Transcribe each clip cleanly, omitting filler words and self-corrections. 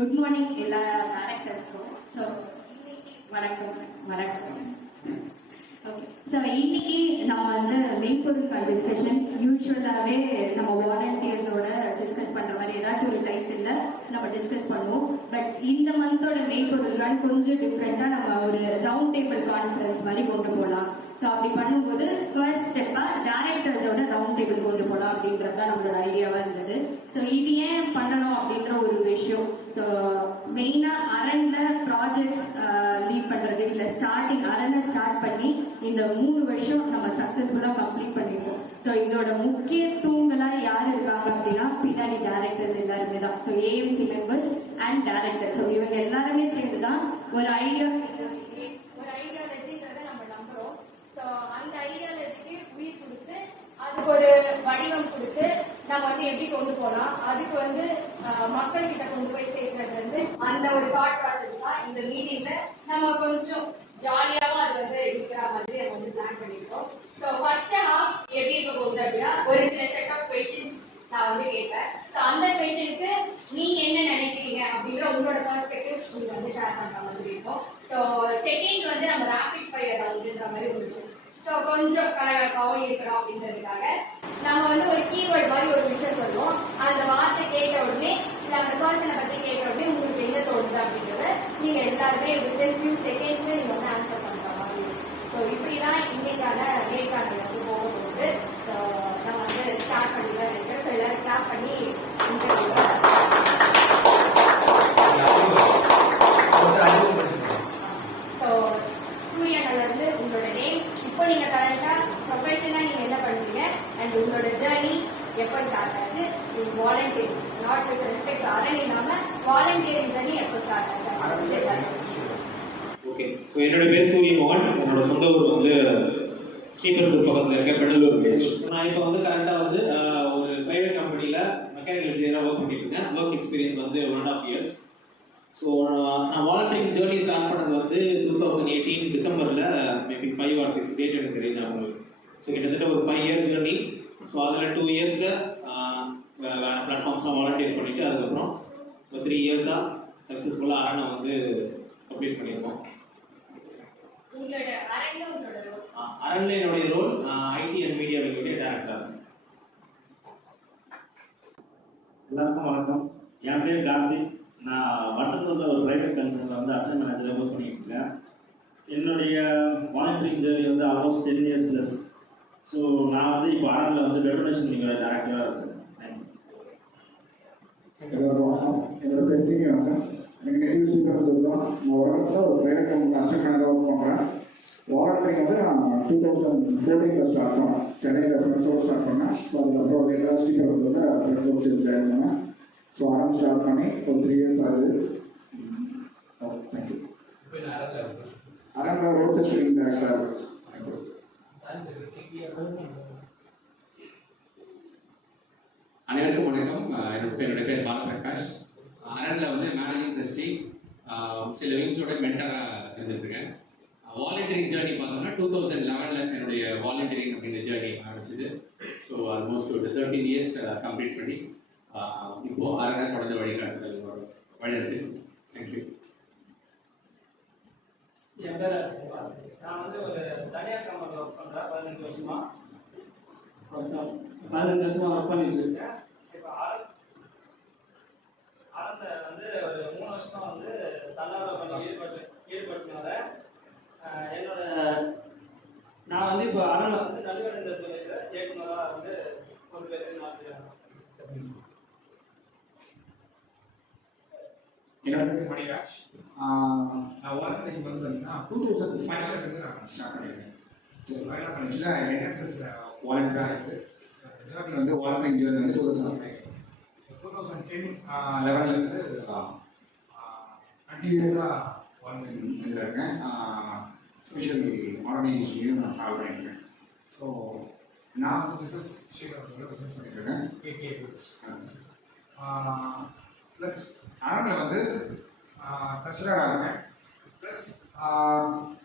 Good morning எல்லா டேரக்டர்ஸ்க்கும். So வணக்கம் வணக்கம். ஓகே, ஸோ இன்னைக்கு நம்ம வந்து மெய்ப்பொருட்கள் டிஸ்கஷன் யூஸ்வலாகவே நம்ம வாலண்டியர்ஸோட டிஸ்கஸ் பண்ணுற மாதிரி ஏதாச்சும் ஒரு டைட்டிலில் நம்ம டிஸ்கஸ் பண்ணுவோம். பட் இந்த மந்தோட மெய்ப்பொருட்கள் கொஞ்சம் டிஃப்ரெண்ட்டாக நம்ம ஒரு ரவுண்ட் டேபிள் கான்ஃபரன்ஸ் மாதிரி கொண்டு போகலாம். ஸோ அப்படி பண்ணும்போது ஃபர்ஸ்ட் ஸ்டெப்பாக டேரக்டர்ஸோட ரவுண்ட் டேபிள் கொண்டு போகலாம் அப்படின்றது தான் நம்மளோட ஐடியாவாக இருந்தது. ஸோ இது ஏன் பண்ணணும் அப்படின்ற ஒரு விஷயம். ஸோ மெயினாக அரண்ல ப்ராஜெக்ட்ஸ் லீட் பண்ணுறது இல்லை, ஸ்டார்டிங் அரண்னை ஸ்டார்ட் பண்ணி இந்த 3 வருஷம் நம்ம சக்ஸஸ்ஃபுல்லாக கம்ப்ளீட் பண்ணியிருக்கோம். ஸோ இதோட முக்கிய தூண்களாக யார் இருக்காங்க அப்படின்னா பின்னாடி டேரக்டர்ஸ் எல்லாருமே தான். So AMC members and directors, so இவங்க எல்லாருமே சேர்ந்து தான் ஒரு ஐடியாலஜின்றதை நம்ம நம்புறோம். ஸோ அந்த ஐடியாலஜிக்கு உயிர் கொடுத்து அதுக்கு ஒரு வடிவம் கொடுத்து நம்ம வந்து எப்படி கொண்டு போகலாம், அதுக்கு வந்து மக்கள் கிட்ட கொண்டு போய் சேர்க்கறது வந்து அந்த ஒரு தாட் ப்ராசஸ் தான் இந்த மீட்டிங்ல நம்ம கொஞ்சம் ஜாலியாகவும் அது வந்து இருக்கிற மாதிரி நம்ம வந்து பிளான் பண்ணிருக்கோம். ஸோ ஃபர்ஸ்ட் ஹாஃப் எப்படி இருக்க போகுது அப்படின்னா ஒரு சில செட் ஆஃப் கொஸ்டின்ஸ் நான் வந்து கேட்பேன். ஸோ அந்த கொஸ்டினுக்கு நீங்க என்ன நினைக்கிறீங்க அப்படின்ற உங்களோட பெர்ஸ்பெக்டிவ்ஸ் நீங்க வந்து ஷேர் பண்ற மாதிரி இருக்கும். ஸோ செகண்ட் வந்து நம்ம ரேபிட் ஃபயர் ரவுண்டுன்ற மாதிரி இருந்துச்சு. ஸோ கொஞ்சம் கலகலப்பாகவும் இருக்கிறோம் அப்படின்றதுக்காக நம்ம வந்து ஒரு கீவேர்ட் மாதிரி ஒரு விஷயம் சொல்லுவோம். அந்த வார்த்தை கேட்ட உடனே இல்லை அந்த பர்சனை பற்றி கேட்ட உடனே உங்களுக்கு என்ன தோணுது அப்படின்றத நீங்கள் எல்லாருமே வித்தின் ஃபியூ செகண்ட்ஸ்ல நீங்கள் வந்து ஆன்சர் பண்ணுற மாதிரி. ஸோ இப்படி தான் இன்னைக்கான நேர்காணல் வந்து போக போகுது. ஸோ நான் வந்து ஸ்டார்ட் பண்ணி தான் நினைக்கிறேன். ஸோ எல்லாரும் கிளாப் பண்ணி ஸோ சூர்யா நகர்ந்து உங்களோட நேம், இப்போ நீங்க கரெக்டா ப்ரொஃபஷனா நீங்க என்ன பண்றீங்க அண்ட் உங்களோட ஜேர்னி எப்போ ஸ்டார்ட் ஆச்சு, நீங்க வாலண்டியர் நாட் வித் ரெஸ்பெக்ட் அரண் இல்லாம வாலண்டியரிங் ஜேர்னி எப்போ ஸ்டார்ட் ஆச்சு? ஓகே, ஸோ என்னோட பேர் சூரிய மோகன். என்னோட சொந்த ஊர் வந்து ஸ்ரீபெரும்பூர் பக்கத்தில் இருக்க பெண்ணலூர் வில்லேஜ். நான் இப்போ வந்து கரெக்டாக வந்து ஒரு ப்ரைவேட் கம்பெனியில் மெக்கானிக்கல் இன்ஜினியராக ஒர்க் பண்ணிட்டு இருக்கேன். ஒர்க் எக்ஸ்பீரியன்ஸ் வந்து 1.5 years. ஸோ நான் வாலண்டியரிங் ஜேர்னி ஸ்டார்ட் பண்ணது வந்து 2018 டிசம்பரில், மேபி 5 or 6 டேட் எனக்கு தெரியும் அவங்களுக்கு. ஸோ கிட்டத்தட்ட ஒரு 5 year ஜேர்னி. ஸோ அதில் 2 yearsல பிளாட்ஃபார்ம்ஸ்லாம் வாலண்டியர் பண்ணிவிட்டு அதுக்கப்புறம் ஒரு 3 yearsஆக சக்ஸஸ்ஃபுல்லாக அரண்ணை வந்து கம்ப்ளீட் பண்ணியிருக்கோம். அரண்ல என்னுடைய ரோல் ஐடி அண்ட் மீடியா விங்குடைய டைரக்டர். எல்லாருக்கும் வணக்கம். என் பேர் கார்த்திக். நான் வட்டத்தூரில் ஒரு ப்ரைவேட் கன்சர்னில் வந்து அசிஸ்டன்ட் மேனேஜராக ஒர்க் பண்ணிட்டு இருக்கேன். என்னுடைய வாலண்டியரிங் ஜேர்னி வந்து ஆல்மோஸ்ட் 10 years ப்ளஸ். ஸோ நான் வந்து இப்போ அரண்ல வந்து டெபுடேஷன் விங்கோட டைரக்டராக இருக்கேன். எல்லாரும் வணக்கம். என்னோட பேர் சீனிவாசன். எனக்கு நெட்டிவ் ஸ்ரீபெரும்புதூர் தான். நான் உலகத்தில் ஒரு ப்ரைவேட் கம்பெனி அசிஸ்டன்ட் மேனேஜராக ஒர்க் பண்ணுறேன். வாலண்டியரிங் வந்து நான் 2014 ஸ்டார்ட் பண்ணேன். சென்னையில் ஃப்ரெண்ட்ஸோடு ஸ்டார்ட் பண்ணேன். ஸோ அதுக்கப்புறம் லேட்டாக ஸ்ரீபெரும்புதூரில் ஃப்ரெண்ட்ஸோடு சேர்த்து ஜாயின் பண்ணேன். ஸோ அரண்ட் ஸ்டார்ட் பண்ணி ஒரு 3 years ஆகுது. தேங்க்யூ. அரண்ல ரோட் செக்யூரிட்டி டைரக்டர். அனைவருக்கும் வணக்கம். என்னோட பேர் பாலபிரகாஷ். அரண்ல வந்து மேனேஜிங் ட்ரஸ்டி, சில விங்ஸோட மென்டராக இருந்துருக்கேன். வாலண்டியரிங் ஜேர்னி பார்த்தோம்னா 2011 என்னுடைய வாலண்டியரிங் அப்படிங்கிற ஜேர்னி ஆரம்பிச்சது. ஸோ ஆல்மோஸ்ட் ஒரு 13 years கம்ப்ளீட் பண்ணி இப்போது அரண்ணை தொடர்ந்து வழிகாட்டுதல் வழிநடத்தி. தேங்க்யூ. என் பேர் நான் வந்து ஒரு தனியார் கம்பெனியில் ஒர்க் பண்ணுறேன். 15 வருஷமா ஒர்க் பண்ணிட்டு இருக்கேன். இப்போ அரண்ல வந்து ஒரு 3 வருஷமா வந்து தன்னார்வ பணி ஈடுபடுத்தினால என்னோட நான் வந்து இப்போ அரண்ல வந்து நடுவடைந்த துறையில் இயக்குநராக வந்து ஒரு பேர் மாற்றிருக்கேன். என்னோட பேர் மணிராஜ். நான் வாலண்டியரிங் வந்து பார்த்தீங்கன்னா 2005 இருந்து நான் ஸ்டார்ட் பண்ணியிருக்கேன். ஸோ ராயலா காலேஜில் என்எஸ்எஸ்ல வாலண்டியராக இருக்குது. ஜேர்னி வந்து வாலண்டியரிங் ஜேர்னி வந்து 2005. 2010-11 கண்டினியூஸாக வாலண்டியரிங் இதில் இருக்கேன். சோஷியல் ஆர்கனைசேஷன்லையும் நான் ட்ராவல் பண்ணியிருக்கேன். ஸோ நான் வந்து பிஸ்னஸ் பிஸ்னஸ் பண்ணிட்டுருக்கேன். கேகே குரூப்ஸ் ப்ளஸ் அரண்ல வந்து ட்ரெஷரராக இருக்கேன். ப்ளஸ்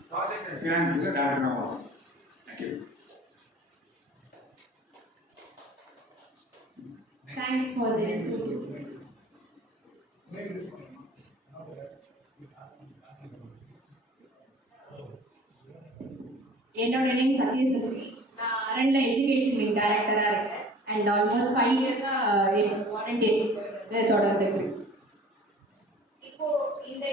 ப்ராஜெக்ட் அண்ட் ஃபினான்ஸுக்கு டைரக்டராக வரும். தேங்க்யூ. Thanks for the என்னோட நேம் சத்யசுந்தரி. நான் அரண்ல எஜுகேஷன் விங் டைரக்டராக இருக்கேன். அண்ட் ஆல்மோஸ்ட் 5 இயர்ஸாக என்னோட வாலண்டியரிங் வந்து தொடர்ந்து இருக்கு. இப்போ இந்த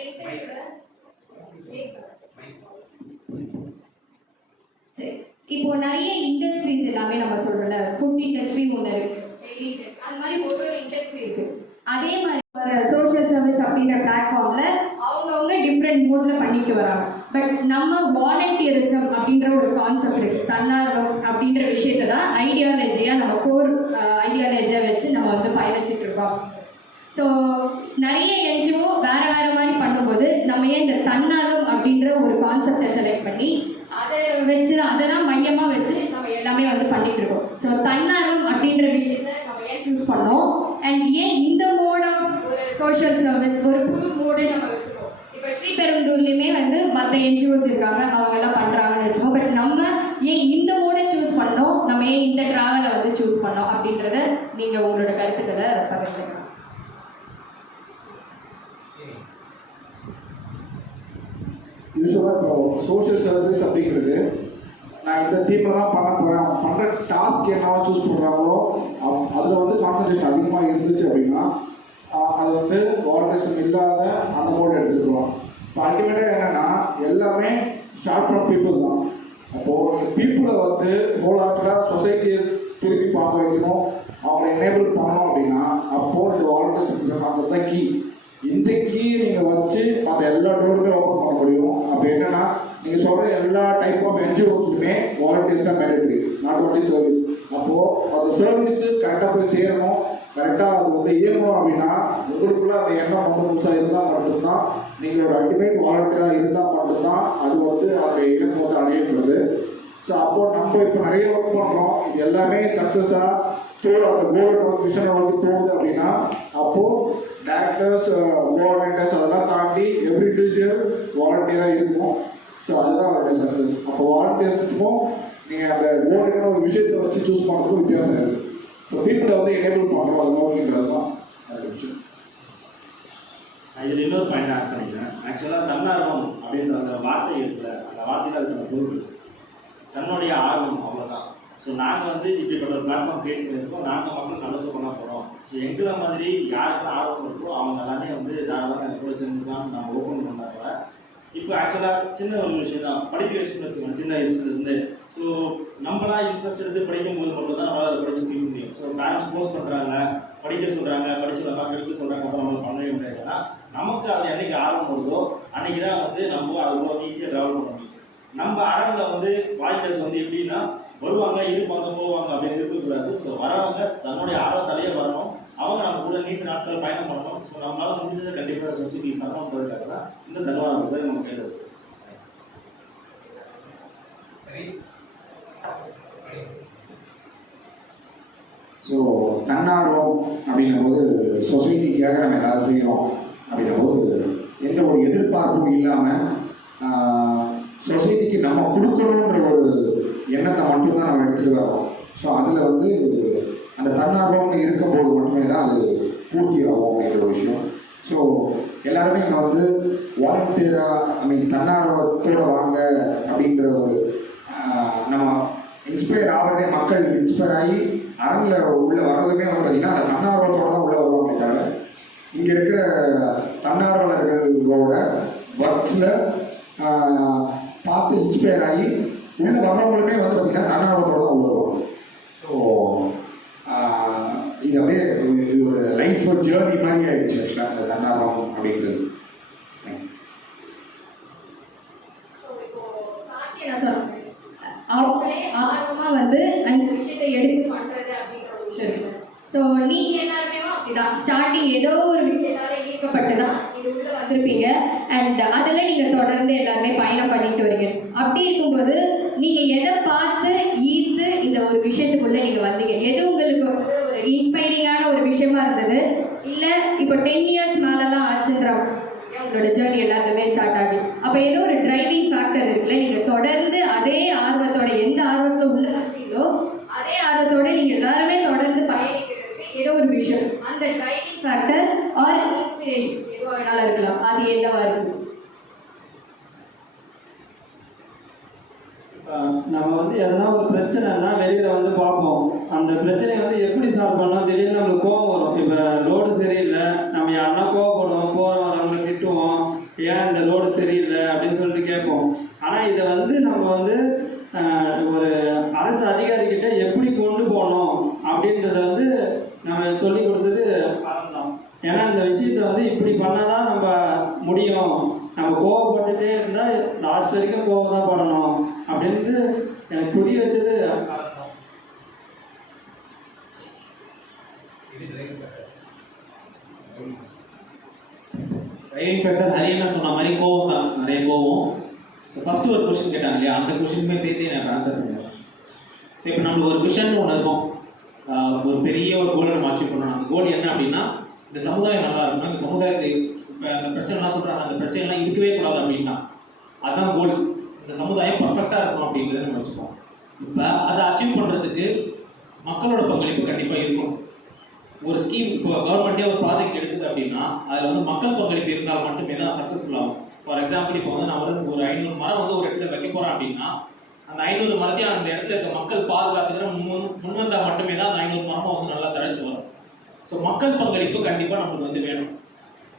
சரி, இப்போ நிறைய இண்டஸ்ட்ரீஸ் எல்லாமே நம்ம சொல்றோம்ல, ஃபுட் இண்டஸ்ட்ரி ஒன்று இருக்கு, டெய்லி இண்டஸ்ட்ரி, அந்த மாதிரி ஒரு இண்டஸ்ட்ரி இருக்கு. அதே மாதிரி சோஷியல் சர்வீஸ் அப்படின்ற பிளாட்ஃபார்ம்ல அவங்கவுங்க டிஃப்ரெண்ட் மூட்ல பண்ணிட்டு வராங்க. பட் நம்ம வாலண்டியரிசம் அப்படின்ற ஒரு கான்செப்ட் இருக்கு, தன்னார்வம் அப்படின்ற விஷயத்தை தான் ஐடியாலஜியா நம்ம கோர் ஐடியாலஜியா வச்சு நம்ம வந்து பயணிச்சுட்டு இருக்கோம். ஸோ நிறைய என்ஜிஓ வேற வேற மாதிரி பண்ணும்போது நம்ம ஏன் இந்த தன்னார்வம் அப்படின்ற ஒரு கான்செப்டை செலக்ட் பண்ணி அதை வச்சு அதை தான் மையமாக வச்சு நம்ம எல்லாமே வந்து பண்ணிட்டு இருக்கோம். ஸோ தன்னார்வம் அப்படின்ற விஷயத்தை நம்ம ஏன் சூஸ் பண்ணோம், அண்ட் ஏன் இந்த மோட் ஆஃப் ஒரு சோஷியல் சர்வீஸ் ஒரு புது மோடு நம்ம வச்சுருக்கோம். இப்போ ஸ்ரீபெரும்புதூர்லையுமே வந்து மற்ற என்ஜிஓஸ் இருக்காங்க, அவங்க எல்லாம் பண்ணுறாங்கன்னு வச்சுக்கோம். பட் நம்ம ஏன் இந்த மோடை சூஸ் பண்ணோம், நம்ம ஏன் இந்த ட்ராவலை வந்து சூஸ் பண்ணோம் அப்படின்றத நீங்கள் உங்களோட கருத்துக்களை பகிர்ந்துக்கலாம். யூஸ்வலாக இப்போ சோஷியல் சர்வீஸ் அப்படிங்கிறது நான் இந்த தீமில் தான் பண்ண போகிறேன், பண்ணுற டாஸ்க் என்னவா சூஸ் பண்ணுறாங்களோ அதில் வந்து கான்சன்ட்ரேஷன் அதிகமாக இருந்துச்சு அப்படின்னா அது வந்து வாலண்டியரிசம் இல்லாத அந்த மோடு எடுத்துக்கிறோம். இப்போ அல்டிமேட்டாக என்னென்னா எல்லாமே ஸ்டார்ட் ஃப்ரம் பீப்புள் தான். அப்போது பீப்புளை வந்து ஹோலாட்டராக சொசைட்டியை திருப்பி பார்க்க வைக்கணும், அவங்களை எனேபிள் பண்ணணும் அப்படின்னா அப்போது இந்த வாலண்டியரிசம் கான்செப்ட் தான் கீ. இந்த கீ நீங்கள் வச்சு மற்ற எல்லா டோருமே ஓப்பன் பண்ண முடியும். அப்போ என்னென்னா நீங்கள் சொல்கிற எல்லா டைப் ஆஃப் என்ஜிஓஸுமே வாலண்டியர்ஸ் தான் மேண்டேட்டரி, நாட் ஒன்லி சர்வீஸ். அப்போது அந்த சர்வீஸு கரெக்டாக போய் சேரணும், கரெக்டாக அது வந்து இயங்கணும் அப்படின்னா உங்களுக்குள்ள அந்த எண்ணம் வந்து புதுசாக இருந்தால் மட்டும்தான், நீங்கள் ஒரு அல்டிமேட் வாலண்டியராக இருந்தால் மட்டும்தான் அது வந்து அதோடைய இலக்கு வந்து அடையப்படுது. ஸோ அப்போது நம்ம இப்போ நிறைய ஒர்க் பண்ணுறோம், இது எல்லாமே சக்ஸஸாக தோடு அந்த கோல்டு மிஷனை வந்து தோணுது அப்படின்னா அப்போது டேரக்டர்ஸ் வாலண்டியர்ஸ் அதெல்லாம் தாண்டி எவ்ரி இண்டிவிஜுவல் வாலண்டியராக இருக்கும். ஸோ அதுதான் அவருடைய சக்ஸஸ். அப்போ வாலண்டியர்ஸுக்கும் நீங்கள் அந்த கோல்டுங்கிற ஒரு விஷயத்தை வச்சு சூஸ் பண்ணுறதுக்கும் வித்தியாசம் இருக்குது. ஸோ பீப்புளை வந்து எனேபிள் பண்ணுறோம், அது நோக்கின்றது தான் அது விஷயம். இதில் இன்னொரு பாயிண்ட் ஆட் பண்ணிக்கிறேன். ஆக்சுவலாக தன்னார்வம் அப்படின்ற அந்த வார்த்தை இருக்குல்ல, அந்த வார்த்தையில் அதுக்கான பொருள் தன்னுடைய ஆர்வம், அவ்வளோதான். ஸோ நாங்கள் வந்து இப்படிப்பட்ட ஒரு பிளாட்ஃபார்ம் கிரியேட் பண்ணியிருக்கோம், நாங்கள் மக்கள் நல்லது பண்ண போகிறோம். ஸோ எங்களை மாதிரி யாருக்கெல்லாம் ஆர்வம் இருக்கோ அவங்க எல்லாமே வந்து தாராளமாக எங்கள் கூட சேர்ந்து தான் நம்ம ஓப்பன் பண்ணாங்க. இப்போ ஆக்சுவலாக சின்ன ஒரு விஷயம் தான், படிக்கிற விஷயம் வச்சுக்கோங்க, சின்ன வயசுலேருந்து. ஸோ நம்மளா இன்ட்ரெஸ்ட் எடுத்து படிக்கும்போது மட்டும் தான் நம்மளால் அதை படித்து முடிக்க முடியும். ஸோ பேரண்ட்ஸ் க்ளோஸ் பண்ணுறாங்க, படிக்க சொல்கிறாங்க, படிச்சு நல்லா எடுக்க சொல்கிறாங்க, அப்புறம் நம்மளுக்கு பண்ணவே முடியாதுன்னா நமக்கு அது என்றைக்கு ஆர்வம் வருதோ அன்றைக்கி தான் வந்து நம்ம அது கூட ஈஸியாக ட்ராவல் பண்ண முடியும். நம்ம அரங்கில் வந்து வாலண்டியர்ஸ் வந்து எப்படின்னா வருவாங்க, இருப்பாங்க, போவாங்க அப்படின்னு இருக்கக்கூடாது. ஸோ வரவங்க தன்னுடைய ஆர்வத்தாலேயே வரணும், அவங்க நம்ம கூட நீண்ட நாட்கள் பயணம் பண்ணணும். ஸோ நம்மளால முடிஞ்சதை கண்டிப்பாக சொசைட்டி பண்ணணும் போகிறதுக்காக தான் இந்த தன்வாரம் பேர் நம்ம கையில் இருக்குது. ஸோ தன்னார்வம் அப்படிங்கும்போது சொசைட்டிக்காக நம்ம ஏதாவது செய்யணும் அப்படிங்கும்போது எந்த ஒரு எதிர்பார்ப்பும் இல்லாமல் சொசைட்டிக்கு நம்ம கொடுக்கணுன்ற ஒரு எண்ணத்தை மட்டும்தான் நம்ம எடுத்துகிட்டு வரோம். ஸோ அதில் வந்து அந்த தன்னார்வம்னு இருக்கும்போது மட்டுமே தான் அது பூர்த்தி ஆகும் அப்படிங்கிற ஒரு விஷயம். ஸோ எல்லாருமே இங்கே வந்து வாலண்டியராக தன்னார்வத்தோடு வாங்க அப்படின்ற ஒரு நம்ம இன்ஸ்பயர் ஆகிறதே, மக்கள் இன்ஸ்பயர் ஆகி அரங்கில் உள்ளே வர்றதுமே வந்து பார்த்திங்கன்னா அந்த தன்னார்வத்தோடு தான் உள்ளே வருவாங்க. தவிர இங்கே இருக்கிற தன்னார்வலர்களோட ஒர்க்ஸில் பார்த்து இன்ஸ்பயர் ஆகி உள்ளே வர்றவங்களுமே வந்து பார்த்திங்கன்னா தன்னார்வத்தோடு தான் உள்ள வருவாங்க. ஸோ இது அப்படியே இது ஒரு லைஃப் ஜேர்னி மாதிரி ஆயிடுச்சு ஆக்சுவலாக அந்த தன்னார்வம் அப்படின்றது. அவங்களே ஆர்வமா வந்து அந்த விஷயத்தை எடுத்து பண்றது அப்படின்ற ஒரு விஷயம் இருக்கு. ஸோ நீங்க எல்லாருமே அப்படிதான் ஸ்டார்டிங் ஏதோ ஒரு விஷயத்தால ஈர்க்கப்பட்டு தான் இது உள்ள வந்திருப்பீங்க. அண்ட் அதில் நீங்க தொடர்ந்து எல்லாருமே பயணம் பண்ணிட்டு வரீங்க. அப்படி இருக்கும்போது நீங்க எதை பார்த்து ஈர்த்து இந்த ஒரு விஷயத்துக்குள்ள நீங்க வந்தீங்க? எது உங்களுக்கு வந்து ஒரு இன்ஸ்பைரிங்கான ஒரு விஷயமா இருந்தது? இல்லை இப்போ 10 இயர்ஸ் மேலெல்லாம் ஆச்சுன்ற உங்களோட ஜேர்னி எல்லாத்துமே ஸ்டார்ட் ஆகுது. அப்போ ஏதோ ஒரு டிரைவிங் ஃபேக்டர் இருக்குல்ல, நீங்கள் தொடர்ந்து அதே ஆர்வத்தோட எந்த ஆர்வத்தை உள்ள வந்தீங்களோ அதே ஆர்வத்தோட நீங்கள் எல்லாருமே தொடர்ந்து பயணிக்கிறதுக்கு ஏதோ ஒரு விஷயம், அந்த டிரைவிங் ஃபேக்டர் ஆர் இன்ஸ்பிரேஷன் எதுவாக வேணாலும் இருக்கலாம், அது என்னவா இருக்குது? இப்போ நம்ம வந்து எதனா ஒரு பிரச்சனைனா வெளியில் வந்து பார்ப்போம். அந்த பிரச்சனையை வந்து எப்படி சால்வ் பண்ணோம், திடீர்னு நம்மளுக்கு கோவம் வரும். இப்போ ரோடு சரியில்லை, நம்ம யாருன்னா கோவப்படுவோம், போகிறோம் வரவங்களை திட்டுவோம், ஏன் இந்த ரோடு சரியில்லை அப்படின்னு சொல்லிட்டு கேட்போம். ஆனால் இதை வந்து நம்ம வந்து ஒரு அரசு அதிகாரிகிட்ட எப்படி கொண்டு போகணும் அப்படின்றத வந்து நம்ம சொல்லி கொடுத்தது தான். ஏன்னா இந்த விஷயத்த வந்து இப்படி பண்ணால் தான் நம்ம முடியும், நம்ம கோவப்பட்டுட்டே இருந்தால் லாஸ்ட் வரைக்கும் கோவம் தான் படணும் அப்படின்ட்டு எனக்கு புரிய வச்சது தான். ட்ரைவிங் ஃபேக்டர் ஹரியனா சொன்ன மாதிரி கோவம் தான், நிறைய கோவம். ஸோ ஃபஸ்ட்டு ஒரு கொஸ்டின் கேட்டாங்க இல்லையா, அந்த கொஸ்டினுமே சேர்த்து எனக்கு ஆன்சர் பண்ணுவேன். ஸோ இப்போ நம்மளுக்கு ஒரு விஷன் ஒன்று இருக்கும், ஒரு பெரிய ஒரு கோல் நம்ம அச்சீவ் பண்ணணும். அந்த கோல் என்ன அப்படின்னா, இந்த சமுதாயம் நல்லா இருக்குன்னா, இந்த சமுதாயத்தை இப்போ அந்த பிரச்சனைலாம் சொல்கிறாங்க, அந்த பிரச்சனைலாம் இருக்கவே கூடாது அப்படின்னா அதுதான் கோல். இந்த சமுதாயம் பர்ஃபெக்டாக இருக்கணும் அப்படிங்கிறத நம்ம வச்சுப்போம். இப்போ அதை அச்சீவ் பண்ணுறதுக்கு மக்களோட பங்களிப்பு கண்டிப்பாக இருக்கும். ஒரு ஸ்கீம் இப்போ கவர்மெண்ட்டே ஒரு ப்ராஜெக்ட் எடுக்குது அப்படின்னா அதில் வந்து மக்கள் பங்களிப்பு இருந்தால் மட்டுமே தான் சக்ஸஸ்ஃபுல் ஆகும். ஃபார் எக்ஸாம்பிள் இப்போ வந்து நான் வந்து ஒரு 500 மரம் வந்து ஒரு இடத்துல வைக்க போகிறேன் அப்படின்னா அந்த 500 மரத்தையும் அந்த இடத்துல இருக்க மக்கள் பாதுகாத்துக்கிற முன்வந்தால் மட்டுமே தான் அந்த 500 மரமும் வந்து நல்லா தழைச்சு வரும். ஸோ மக்கள் பங்களிப்பு கண்டிப்பாக நம்மளுக்கு வந்து வேணும்.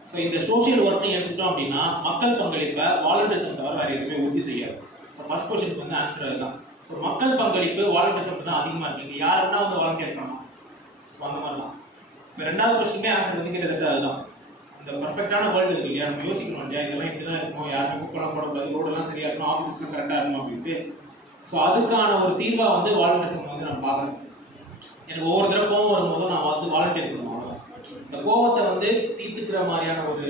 ஸோ இந்த சோஷியல் ஒர்க்கையும் எடுத்துட்டோம் அப்படின்னா மக்கள் பங்களிப்பை வாலண்டியர்ஸை தவிர வேறு எதுவுமே உறுதி செய்யாது. ஸோ ஃபர்ஸ்ட் கொஸ்டினுக்கு வந்து ஆன்சர் அதுதான். ஸோ மக்கள் பங்களிப்பு வாலண்டியர்ஸ் தான் அதிகமாக இருக்குது. யாருன்னா வந்து வாலண்டியர் பண்ணலாம். ஸோ அந்த மாதிரி தான். இப்போ ரெண்டாவது கொஸ்டினுமே ஆன்சர் வந்து கிட்டத்தட்ட அதுதான். இந்த பர்ஃபெக்டான வேர்ல்டு இருக்கு இல்லையா, நம்ம யோசிக்கணும் இல்லையா, இதெல்லாம் இப்படி தான் இருக்கணும், யாருமே குப்பெல்லாம் போடக்கூடாது, ரோடெல்லாம் சரியாக இருக்கணும், ஆஃபீஸஸ்லாம் கரெக்டாக இருக்கணும் அப்படின்ட்டு. ஸோ அதுக்கான ஒரு தீர்வாக வந்து வாலண்டியர்ஸை வந்து நம்ம பார்க்கணும். எனக்கு ஒவ்வொரு தடவை கோவம் வரும்போதும் நான் வந்து வாலண்டியர் பண்ணணும். அவ்வளோதான். இந்த கோவத்தை வந்து தீர்த்துக்கிற மாதிரியான ஒரு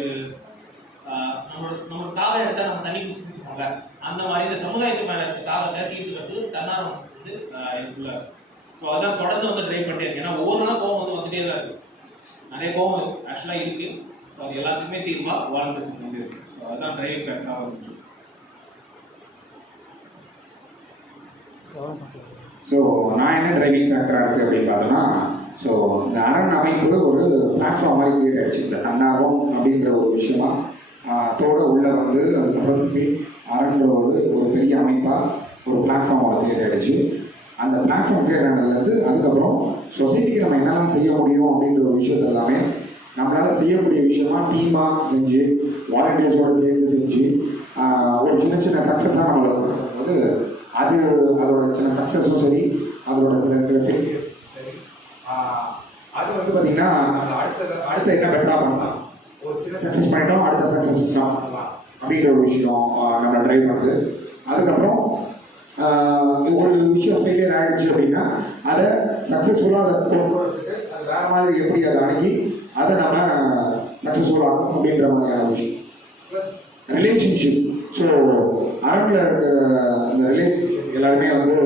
நம்மளோட தாகம் எடுத்தால் நம்ம தண்ணி குடிச்சுக்கோங்க, அந்த மாதிரி இந்த சமுதாயத்து மேலே இருக்க தாகத்தை தீர்த்துக்கிறது தன்னாரம் வந்து ஹெல்ப்ஃபுல்லாக இருக்கும். ஸோ அதான் தொடர்ந்து வந்து ட்ரை பண்ணிட்டே இருக்கு. ஏன்னா ஒவ்வொரு நாளும் கோவம் வந்து வந்துட்டே தான் இருக்குது, நிறைய கோவம் ஆக்சுவலாக இருக்குது. ஸோ அது எல்லாத்துக்குமே தீர்வாக வாலண்டியர்ஸ் வந்து இருக்குது. ஸோ அதுதான் டிரைவிங் ஃபேக்டராக வந்து. ஸோ நான் என்ன டிரைவிங் ஃபேக்டராக இருக்குது அப்படின்னு பார்த்தோன்னா, ஸோ இந்த அரண் அமைப்பு ஒரு பிளாட்ஃபார்ம் மாதிரி கிரியேட் ஆகிடுச்சு. இந்த தன்னார்வம் அப்படின்ற ஒரு விஷயமா தோட உள்ளே வந்து அதுக்கப்புறம் அரண்ன்ற ஒரு பெரிய அமைப்பாக ஒரு பிளாட்ஃபார்மோட கிரியேட் ஆகிடுச்சு. அந்த பிளாட்ஃபார்ம் கிரியேட் ஆனதுலேருந்து அதுக்கப்புறம் சொசைட்டிக்கு நம்ம என்னெல்லாம் செய்ய முடியும் அப்படின்ற ஒரு விஷயத்த எல்லாமே நம்மளால் செய்யக்கூடிய விஷயமா டீமாக செஞ்சு வாலண்டியர்ஸோடு சேர்ந்து செஞ்சு ஒரு சின்ன சின்ன சக்ஸஸாக நம்மளுக்கு வந்து அது அதோட சின்ன சக்ஸஸும் சரி, அதோட சில ஃபெயிலியர்ஸ் சரி, அது வந்து பார்த்திங்கன்னா அடுத்த என்ன பெட்டராக பண்ணலாம், ஒரு சில சக்ஸஸ் பண்ணிட்டோம் அடுத்த சக்ஸஸ் பண்ணலாம் அப்படிங்கிற ஒரு விஷயம் நம்ம ட்ரைவ் பண்ணுது. அதுக்கப்புறம் ஒரு விஷயம் ஃபெயிலியர் ஆகிடுச்சு அப்படின்னா அதை சக்ஸஸ்ஃபுல்லாக அதை கொண்டு வரதுக்கு அது வேறு மாதிரி எப்படி அதை அணுகி அதை நம்ம சக்ஸஸ்ஃபுல்லாகும் அப்படின்ற மாதிரியான விஷயம். Plus relationship. ஸோ அரங்கில் இருக்க இந்த ரிலேஷன்ஷிப் எல்லாருமே வந்து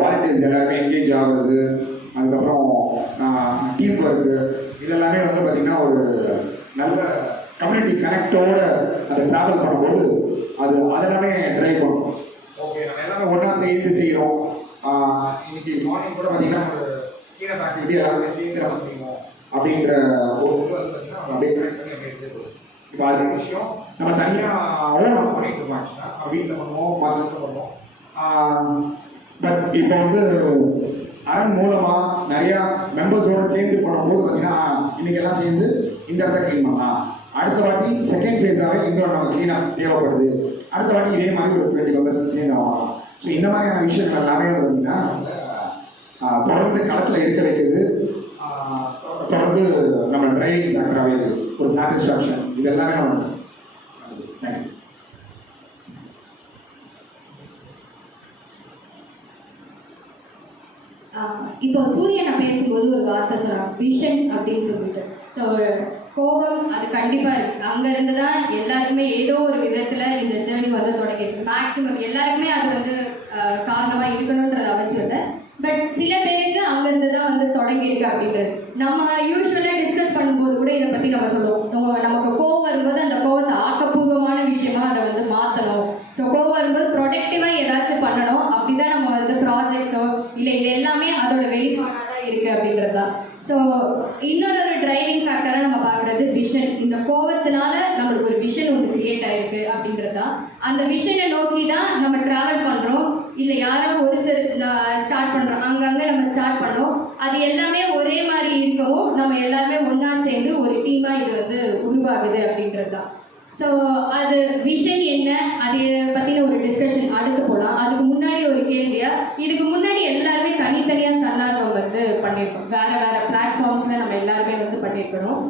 வாலண்டியர்ஸ் எல்லாருமே என்கேஜ் ஆகுறது, அதுக்கப்புறம் டீம் ஒர்க்கு, இதெல்லாமே வந்து பார்த்திங்கன்னா ஒரு நல்ல கம்யூனிட்டி கனெக்டோட அதை ட்ராவல் பண்ணும்போது அதெல்லாமே ட்ரைவ் பண்ணும். ஓகே, நம்ம எல்லாமே ஒன்றா சேர்ந்து செய்கிறோம். இன்னைக்கு மார்னிங் கூட பார்த்திங்கன்னா ஒரு கிளீனப் ஆக்டிவிட்டி எல்லாருமே சேர்ந்து நம்ம செய்வோம் அப்படின்ற ஒரு இது வந்து பார்த்திங்கன்னா நம்ம அப்படியே கனெக்ட் பண்ணி அப்படியே எடுத்துட்டு போகும். இப்போ அதே விஷயம் நம்ம தனியாகவும் நம்ம பண்ணிட்டு இருக்கோம். ஆக்சுவலாக வீட்டில் பண்ணுவோம், மரத்தில் பண்ணுவோம். பட் இப்போ வந்து அரண் மூலமாக நிறையா மெம்பர்ஸோடு சேர்ந்து பண்ணும்போது பார்த்தீங்கன்னா இன்றைக்கெல்லாம் சேர்ந்து இந்த இடத்த க்ளீன் பண்ணலாம், அடுத்த வாட்டி செகண்ட் ஃபேஸாகவே இந்த நம்ம க்ளீனாக தேவைப்படுது, அடுத்த வாட்டி இதே மாதிரி ஒரு 20 மெம்பர்ஸ் சேர்ந்து ஆகலாம். ஸோ இந்த மாதிரியான விஷயங்கள் எல்லாமே பார்த்தீங்கன்னா தொடர்ந்து களத்தில் இருக்க வைக்குது, தொடர்ந்து நம்ம டிரைவிங் ஃபேக்டராகவே இருக்குது, ஒரு சாட்டிஸ்ஃபேக்ஷன், இது எல்லாமே நம்ம. தேங்க்யூ. இப்போ சூரியனை பேசும்போது ஒரு வார்த்தை சொல்கிறாங்க, விஷன் அப்படின்னு சொல்லிட்டு. ஸோ கோபம் அது கண்டிப்பாக இருக்குது. அங்கேருந்து தான் எல்லாருக்குமே ஏதோ ஒரு விதத்தில் இந்த ஜேர்னி வந்து தொடங்கியிருக்கு. மேக்ஸிமம் எல்லாருக்குமே அது வந்து காரணமாக இருக்கணுன்றது அவசியம் இல்லை. பட் சில பேருக்கு அங்கேருந்து தான் வந்து தொடங்கியிருக்கு அப்படின்றது. நம்ம யூஸ்வலாக டிஸ்கஸ் பண்ணும்போது கூட இதை பற்றி நம்ம சொல்லுவோம். நமக்கு கோவம் வரும்போது அந்த கோவத்தை ஆக்கப்பூர்வமான விஷயமா அதை வந்து மாற்றணும். ஸோ கோவம் வரும்போது ப்ரொடக்டிவாக ஏதாச்சும் பண்ணணும். அப்படி தான் நம்ம வந்து ப்ராஜெக்ட்ஸோ இல்லை இது எல்லாமே அதோட வெளிப்பாடாக தான் இருக்குது அப்படின்றது தான். ஸோ இன்னொரு டிரைவிங் ஃபேக்டராக நம்ம பார்க்குறது விஷன். இந்த கோவத்தினால நம்மளுக்கு ஒரு விஷன் ஒன்று கிரியேட் ஆகிருக்கு அப்படின்றது தான். அந்த விஷனை நோக்கி தான் நம்ம டிராவல் பண்ணுறோம். இல்லை யாரோ ஒருத்தர் ஸ்டார்ட் பண்ணுறோம், அங்கங்கே நம்ம ஸ்டார்ட் பண்ணோம். அது எல்லாமே ஒரே மாதிரி இருக்கவும் நம்ம எல்லாருமே ஒன்றா சேர்ந்து ஒரு டீமாக இது வந்து உருவாகுது அப்படின்றது தான். ஸோ அது விஷன் என்ன, அது பற்றின ஒரு டிஸ்கஷன் அடுத்து போகலாம். அதுக்கு முன்னாடி ஒரு கேள்வியா, இதுக்கு முன்னாடி எல்லாருமே தனித்தனியாக தன்னார்வம் வந்து பண்ணியிருக்கோம். வேறு வேறு பிளாட்ஃபார்ம்ஸில் நம்ம எல்லாருமே வந்து பண்ணியிருக்கணும்.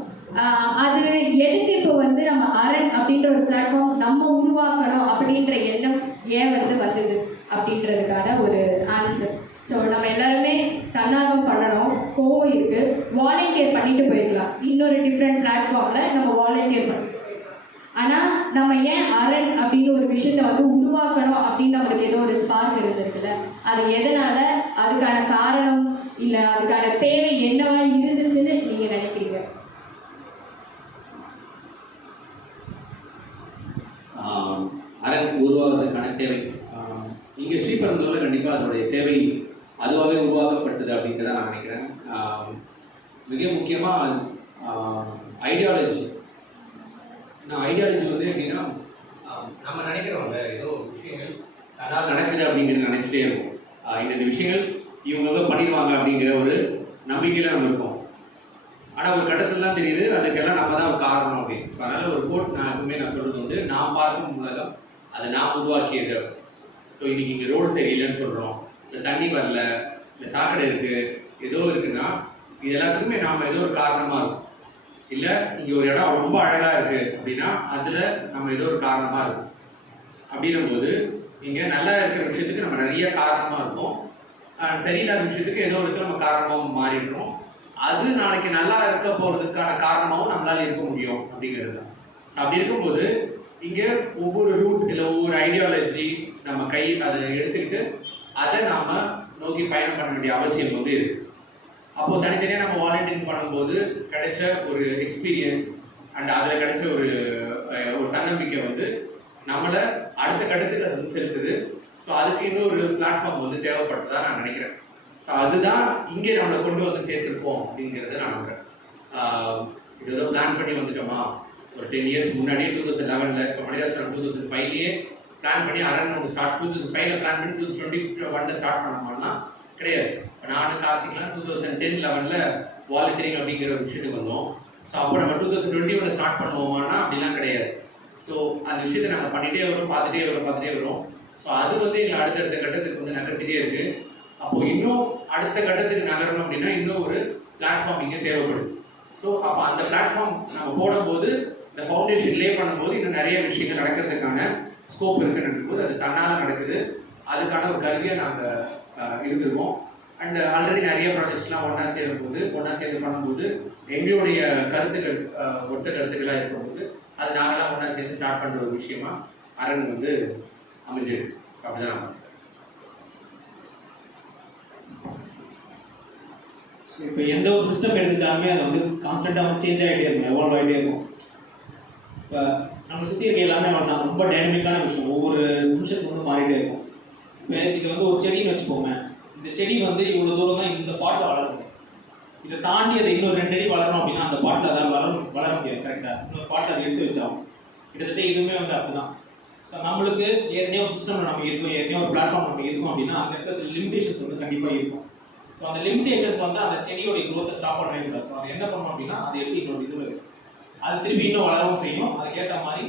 அது எதுக்கு இப்போ வந்து நம்ம அரண் அப்படின்ற ஒரு பிளாட்ஃபார்ம் நம்ம உருவாக்கணும் அப்படின்ற எண்ணம் ஏன் வந்து வந்தது அப்படின்றதுக்கான ஒரு ஆன்சர். ஸோ நம்ம எல்லாருமே தன்னார்வம் பண்ணணும். கோவம் இருக்குது, வாலண்டியர் பண்ணிட்டு போயிருக்கலாம். இன்னொரு டிஃப்ரெண்ட் பிளாட்ஃபார்மில் நம்ம வாலண்டியர் பண்ணிட்டு போயிருக்கலாம். ஆனால் நம்ம ஏன் அரண் அப்படின்னு ஒரு விஷயத்தை வந்து உருவாக்கணும் அப்படின்னு நம்மளுக்கு ஏதோ ஒரு ஸ்பார்க் இருந்திருக்குல்ல, அது எதனால, அதுக்கான காரணம் இல்லை அதுக்கான தேவை என்னவா இருந்துச்சுன்னு நீங்கள் நினைக்கிறீங்க? அரண் உருவாவதற்கான தேவை இங்கே ஸ்ரீபெரும்புதூரில் கண்டிப்பாக அதனுடைய தேவை அதுவாகவே உருவாக்கப்பட்டது அப்படிங்கிறத நான் நினைக்கிறேன். மிக முக்கியமாக ஐடியாலஜி. ஐடியாலஜி வந்து எப்படின்னா, நம்ம நினைக்கிறோம்ல ஏதோ விஷயங்கள் அதாவது நடக்குது அப்படிங்கிறது நினச்சிட்டே இருக்கும். இந்த விஷயங்கள் இவங்க வந்து பண்ணிடுவாங்க அப்படிங்கிற ஒரு நம்பிக்கையில் நம்ம இருக்கோம். ஆனால் ஒரு கட்டத்தில் தான் தெரியுது அதுக்கெல்லாம் நம்ம தான் ஒரு காரணம் அப்படின்னு. ஸோ அதனால் ஒரு கோட் நான் எப்பவுமே நான் சொல்கிறது வந்து, நான் பார்க்கும் உலகம் அதை நான் உருவாக்கியது. ஸோ இன்றைக்கி இங்கே ரோடு சரியில்லைன்னு சொல்கிறோம், இந்த தண்ணி வரல, இந்த சாக்கடை இருக்குது, ஏதோ இருக்குன்னா இது எல்லாத்துக்குமே நாம் ஏதோ ஒரு காரணமாக இருக்கும். இல்லை இங்கே ஒரு இடம் ரொம்ப அழகாக இருக்குது அப்படின்னா அதில் நம்ம ஏதோ ஒரு காரணமாக இருக்கும். அப்படின்னும் போது இங்கே நல்லா இருக்கிற விஷயத்துக்கு நம்ம நிறைய காரணமாக இருக்கும், சரியில்லாத விஷயத்துக்கு ஏதோ ஒரு நம்ம காரணமாக மாறிடுறோம். அது நாளைக்கு நல்லா இருக்க போகிறதுக்கான காரணமாகவும் நம்மளால இருக்க முடியும் அப்படிங்கிறது தான். அப்படி இருக்கும்போது இங்கே ஒவ்வொரு ரூட் இல்லை ஒவ்வொரு ஐடியாலஜி நம்ம அதை எடுத்துக்கிட்டு அதை நாம் நோக்கி பயணம் பண்ண வேண்டிய அவசியம் வந்து இருக்குது. அப்போது தனித்தனியாக நம்ம வாலண்டியரிங் பண்ணும்போது கிடைச்ச ஒரு எக்ஸ்பீரியன்ஸ் அண்ட் அதில் கிடைச்ச ஒரு தன்னம்பிக்கை வந்து நம்மளை அடுத்த கட்டத்துக்கு அது வந்து செலுத்துது. ஸோ அதுக்கு இன்னொரு பிளாட்ஃபார்ம் வந்து தேவைப்படுறதா நான் நினைக்கிறேன். ஸோ அதுதான் இங்கே நம்மளை கொண்டு வந்து சேர்த்துருப்போம் அப்படிங்கிறத நான் நம்புகிறேன். இது ஏதோ பிளான் பண்ணி வந்துட்டோமா, ஒரு 10 இயர்ஸ் முன்னாடியே 2011 இப்போ மணிராஜன் 2005லேயே பிளான் பண்ணி அரண் நம்ம ஸ்டார்ட் 2005 பிளான் பண்ணி 2021 ஸ்டார்ட் பண்ணோம்னா கிடையாது. இப்போ நானும் கார்த்திக்லாம் 2010-11 வாலண்டியரிங் அப்படிங்கிற ஒரு விஷயத்துக்கு வந்தோம். ஸோ அப்போ நம்ம 2021 ஸ்டார்ட் பண்ணுவோமானா அப்படிலாம் கிடையாது. ஸோ அந்த விஷயத்தை நாங்கள் பண்ணிகிட்டே வரோம், பார்த்துட்டே வரோம். ஸோ அது வந்து எங்கள் அடுத்தடுத்த கட்டத்துக்கு வந்து நகர்த்திட்டே இருக்குது. அப்போது இன்னும் அடுத்த கட்டத்துக்கு நகரணும் அப்படின்னா இன்னும் ஒரு பிளாட்ஃபார்ம் இங்கே தேவைப்படுது. ஸோ அப்போ அந்த பிளாட்ஃபார்ம் நம்ம போடும்போது இந்த ஃபவுண்டேஷன் லே பண்ணும்போது இன்னும் நிறைய விஷயங்கள் நடக்கிறதுக்கான ஸ்கோப் இருக்குன்னு போது அது தன்னால் நடக்குது. அதுக்கான ஒரு கருவியை நாங்கள் இருந்திருக்கோம். அண்ட் ஆல்ரெடி நிறைய ப்ராஜெக்ட்ஸ்லாம் ஒன்றா சேர்ந்து பண்ணும்போது எங்களுடைய கருத்துக்கள் ஒத்த கருத்துக்களாக இருக்கும்போது அது நாங்களாம் ஒன்றா சேர்ந்து ஸ்டார்ட் பண்ணுற ஒரு விஷயமா அரண் வந்து அமைஞ்சிருக்கு. அப்படிதான். இப்போ எந்த ஒரு சிஸ்டம் எடுத்துட்டாலுமே அதை வந்து கான்ஸ்டண்ட்டாக வந்து சேஞ்ச் ஆகிட்டே இருக்கும், எவால்வ் ஆகிட்டே இருக்கும். இப்போ நம்ம சுற்றி இருக்க எல்லாமே ரொம்ப டைனமிக்கான விஷயம், ஒவ்வொரு நிமிஷத்துக்கு வந்து மாறிட்டே இருக்கும். இப்போ இது வந்து ஒரு செடின்னு வச்சுக்கோங்க, இந்த செடி வந்து இவ்வளோ தூரம் தான் இந்த பாட்டில் வளரும், இதை தாண்டி அதை இன்னொரு 2 அடி வளரணும் அப்படின்னா அந்த பாட்டில் அதை வளர முடியாது. கரெக்டாக இன்னொரு பாட்டில் அதை எடுத்து வச்சாகும். கிட்டத்தட்ட இதுவுமே வந்து அப்படிதான். ஸோ நம்மளுக்கு ஏற்கனவே ஒரு சிஸ்டம் நம்ம இருக்கும், ஏற்கனவே ஒரு பிளாட்ஃபார்ம் நம்ம இருக்கும் அப்படின்னா அங்கே இருக்க சில லிமிடேஷன்ஸ் வந்து கண்டிப்பாக இருக்கும். ஸோ அந்த லிமிடேஷன்ஸ் வந்து அந்த செடியோடைய க்ரோத்தை ஸ்டாப் பண்ணவே கூடாது. ஸோ அது என்ன பண்ணணும் அப்படின்னா அது எப்படி இன்னொரு இது வருது, அது திருப்பி இன்னும் வளரவும் செய்யும். அதுக்கேற்ற மாதிரி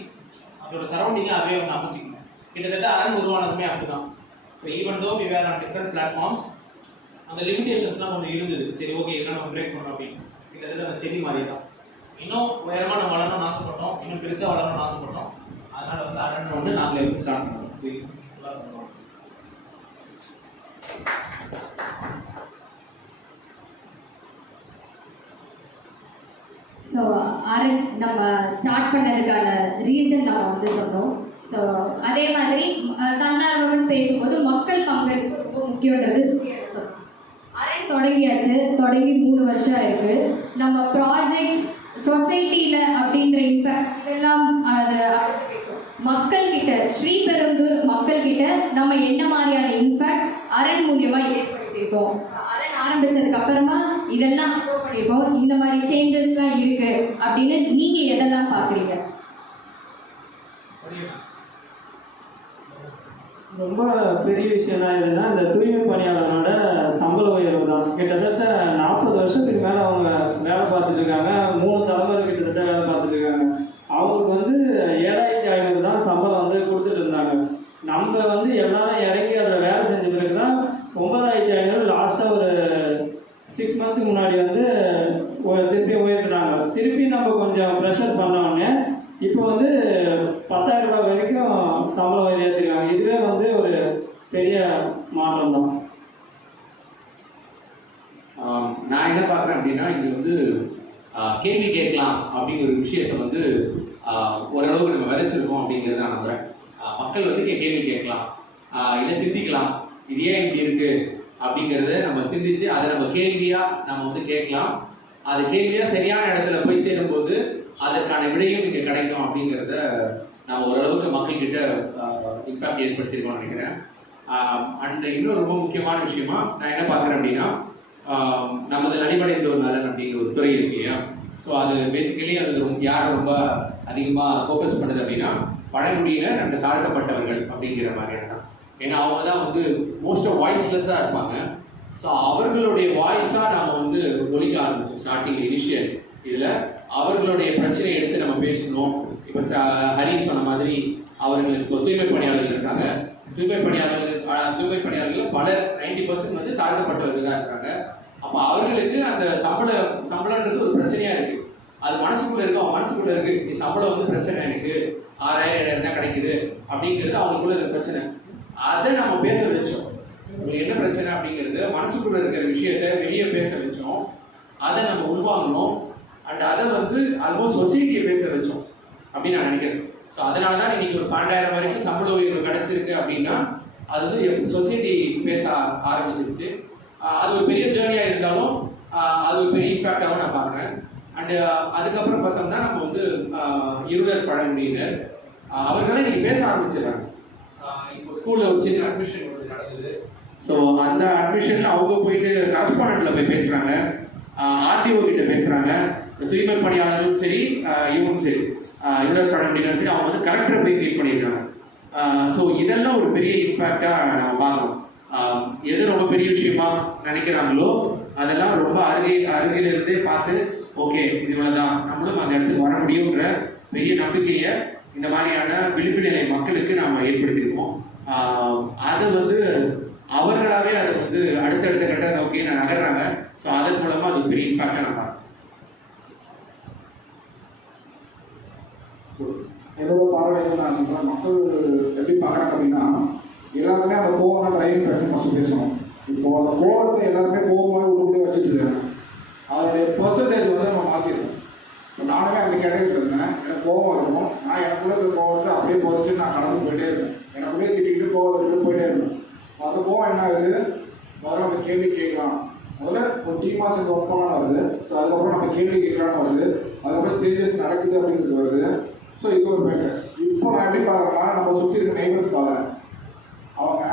அதோட சரௌண்டிங்கை அதுவே வந்து அமைச்சிக்கணும். கிட்டத்தட்ட அரண் உருவானதுமே அப்படிதான். So even though we were on different platforms, அந்த லிமிடேஷன்ஸ்லாம் கொஞ்சம் இருந்தது. சரி ஓகே இதெல்லாம் நம்ம பிரேக் பண்ணணும் அப்படின்னு கிட்டத்தட்ட அந்த செடி மாதிரி தான். இன்னும் உயரமாக நம்ம வளரணும்னு ஆசைப்பட்டோம், இன்னும் பெருசாக வளரணும்னு ஆசைப்பட்டோம். அதனால வந்து அரண் வந்து நாங்கள் எப்படி ஸ்டார்ட் பண்ணுவோம். ஸோ அரண் நம்ம ஸ்டார்ட் பண்ணதுக்கான ரீசன் நம்ம வந்து சொன்னோம். ஸோ அதே மாதிரி தன்னார்வம்னு பேசும்போது மக்கள் பங்களிப்பு ரொம்ப முக்கியன்றது சொன்னோம். அரண் தொடங்கி 3 வருஷம் ஆயிருக்கு. நம்ம ப்ராஜெக்ட்ஸ் சொசைட்டியில் அப்படின்ற இம்பேக்ட் இதெல்லாம் அது அடுத்து பேசுவோம். மக்கள்கிட்ட ஸ்ரீபெரும்புதூர் மக்கள்கிட்ட நம்ம என்ன மாதிரியான இம்பேக்ட் அரண் மூலியமாக ஏற்படுத்தியிருக்கோம், அரண் ஆரம்பிச்சதுக்கு அப்புறமா இதெல்லாம் அப்சர்வ் பண்ணியிருக்கோம், இந்த மாதிரி சேஞ்சஸ்லாம் இருக்கு அப்படின்னு நீங்கள் எதெல்லாம் பார்க்குறீங்க? ரொம்ப பெரிய விஷயம் எதுனா இந்த தூய்மை பணியாளரோட சம்பள உயர்வு தான். கிட்டத்தட்ட 40 வருஷத்துக்கு மேலே அவங்க வேலை பார்த்துட்டு இருக்காங்க. 3 தலைமுறை கிட்டத்தட்ட வேலை பார்த்துட்டு இருக்காங்க. அவங்களுக்கு வந்து 7500 தான் சம்பளம் வந்து கொடுத்துட்டு இருந்தாங்க. நம்ம வந்து எல்லாரும் இறங்கி அதில் வேலை செஞ்ச பிறகு தான் 9500 லாஸ்ட்டாக ஒரு 6 மந்த்துக்கு முன்னாடி வந்து திருப்பி உயர்த்துனாங்க. திருப்பி நம்ம கொஞ்சம் ப்ரெஷர் பண்ணோடனே இப்போ வந்து 10,000 ரூபாய் வரைக்கும் சம்பளம் உயர்த்திருக்காங்க. இதுவே வந்து ஒரு பெரிய மாற்றம் தான். நான் என்ன பார்க்குறேன் அப்படின்னா, இது வந்து கேள்வி கேட்கலாம் அப்படிங்கிற ஒரு விஷயத்தை வந்து ஓரளவுக்கு நம்ம விதைச்சிருக்கோம் அப்படிங்கிறத நான் நம்புகிறேன். மக்கள் வந்து கேள்வி கேட்கலாம், இதை சிந்திக்கலாம், இது ஏன் இப்படி இருக்கு அப்படிங்கிறத நம்ம சிந்திச்சு அதை நம்ம கேள்வியாக நம்ம வந்து கேட்கலாம். அது கேள்வியாக சரியான இடத்துல போய் சேரும்போது அதற்கான விடையும் இங்கே கிடைக்கும் அப்படிங்கிறத நம்ம ஓரளவுக்கு மக்கள்கிட்ட இம்பாக்ட் ஏற்படுத்தியிருக்கோம்னு நினைக்கிறேன். அண்ட் இன்னும் ரொம்ப முக்கியமான விஷயமா நான் என்ன பார்க்குறேன் அப்படின்னா, நமது நலிவடைந்த ஒரு நலன் அப்படிங்கிற ஒரு துறை இருக்கு இல்லையா. ஸோ அது பேசிக்கலி அது யார் ரொம்ப அதிகமாக ஃபோக்கஸ் பண்ணுது அப்படின்னா பழங்குடியினர் அண்ட் தாழ்த்தப்பட்டவர்கள் அப்படிங்கிற மாதிரியான தான். ஏன்னா அவங்க தான் வந்து மோஸ்ட் ஆஃப் வாய்ஸ்லெஸ்ஸாக இருப்பாங்க. ஸோ அவர்களுடைய வாய்ஸாக நாம் வந்து ஒலிக்க ஆரம்பிச்சோம் ஸ்டார்டிங் இனிஷியல் இதில். அவர்களுடைய பிரச்சனையை எடுத்து நம்ம பேசணும். இப்போ ஹரி சொன்ன மாதிரி அவர்களுக்கு தூய்மை பணியாளர்கள் இருக்காங்க. தூய்மை பணியாளர்கள் பலர் 90% வந்து தாழ்த்தப்பட்டவர்கள் தான் இருக்காங்க. அப்போ அவர்களுக்கு அந்த சம்பளம்ன்றது ஒரு பிரச்சனையாக இருக்குது. அது மனசுக்குள்ளே இருக்கு, அவன் மனசுக்குள்ளே இருக்குது, நீ சம்பளம் வந்து பிரச்சனை, எனக்கு 6000 தான் கிடைக்குது அப்படிங்கிறது அவங்களுக்குள்ள இருக்கிற பிரச்சனை. அதை நம்ம பேச வச்சோம். உங்களுக்கு என்ன பிரச்சனை அப்படிங்கிறது மனசுக்குள்ள இருக்கிற விஷயத்த வெளியே பேச வச்சோம். அதை நம்ம உள்வாங்கணும். அண்ட் அதை வந்து ஆல்மோஸ்ட் சொசைட்டியை பேச வச்சோம் அப்படின்னு நான் நினைக்கிறேன். ஸோ அதனால தான் இன்னைக்கு ஒரு 12,000 வரைக்கும் சம்பள உயர்வு கிடைச்சிருக்கு அப்படின்னா அது வந்து சொசைட்டி பேச ஆரம்பிச்சிருச்சு. அது ஒரு பெரிய ஜேர்னியாக இருந்தாலும் அது ஒரு பெரிய இம்பேக்டாகவும் நான் பார்க்குறேன். அண்டு அதுக்கப்புறம் பார்த்தோம்னா நம்ம வந்து இருளர் பழங்குடியினர் அவர்களே இன்னைக்கு பேச ஆரம்பிச்சிடுறாங்க. இப்போ ஸ்கூலில் ஒரு சின்ன அட்மிஷன் நடந்தது. ஸோ அந்த அட்மிஷன் அவங்க போயிட்டு கரஸ்பாண்டன்ட்ல போய் பேசுகிறாங்க, ஆர்டிஓ கிட்ட பேசுகிறாங்க. தூய்மை பணியாளர்களும் சரி, இவங்களும் சரி, இருளர் பழங்குடியினரும் சரி, அவங்க வந்து கலெக்டரை போய் மீட் பண்ணியிருக்காங்க. ஸோ இதெல்லாம் ஒரு பெரிய இம்பேக்டாக நம்ம பார்க்கணும். எது ரொம்ப பெரிய விஷயமா நினைக்கிறாங்களோ அதெல்லாம் ரொம்ப அருகிலிருந்தே பார்த்து ஓகே இது இவ்வளோதான், நம்மளும் அந்த இடத்துக்கு வர முடியுங்கிற பெரிய நம்பிக்கையை இந்த மாதிரியான விழிப்பு நிலை மக்களுக்கு நாம் ஏற்படுத்தியிருக்கோம். அதை வந்து அவர்களாகவே அதை வந்து அடுத்தடுத்த கட்ட நோக்கி நகர்றாங்க. ஸோ அதன் மூலமாக அது பெரிய இம்பாக்டாக நான் பார்க்குறேன். என்னோட பார்வையில் நான் சொல்கிறேன், மக்கள் எப்படி பார்க்குறாங்க அப்படின்னா எல்லாருமே அந்த கோவம் டிரைவிங் பற்றி ஃபஸ்ட்டு பேசணும். இப்போ அந்த கோவத்தை எல்லாருமே கோவமாக உள்ளுக்குள்ளே வச்சுட்டு இருக்காங்க. அதனுடைய பெர்சன்டேஜ் வந்து நம்ம மாற்றிருக்கோம். இப்போ நானுமே அந்த கேட்டகரியில் இருந்தேன். எனக்கு கோவம் இருக்கும், நான் எனக்குள்ளே இருக்கிற கோவத்தை அப்படியே போச்சு நான் கடந்து போயிட்டே இருக்கேன். எனக்குள்ளே திட்டிக்கிட்டு கோவத்தை போயிட்டே இருக்கேன். அந்த கோவம் என்ன ஆகுது, முதல்ல நம்ம கேள்வி கேட்கலாம். முதல்ல ஒரு டீமாக சேர்ந்து ஒர்க் பண்ணலாம் வருது. ஸோ அதுக்கப்புறம் நம்ம கேள்வி கேட்கலான்னு வருது. அதுக்கப்புறம் சேஞ்சஸ் நடக்குது அப்படிங்கிறது வருது. ஸோ இது ஒரு மேட்டர். இப்போ நான் எப்படி பார்க்குறேன்னா, நம்ம சுற்றி இருக்க நெய்பர்ஸ் பார்க்குறேன். அவங்க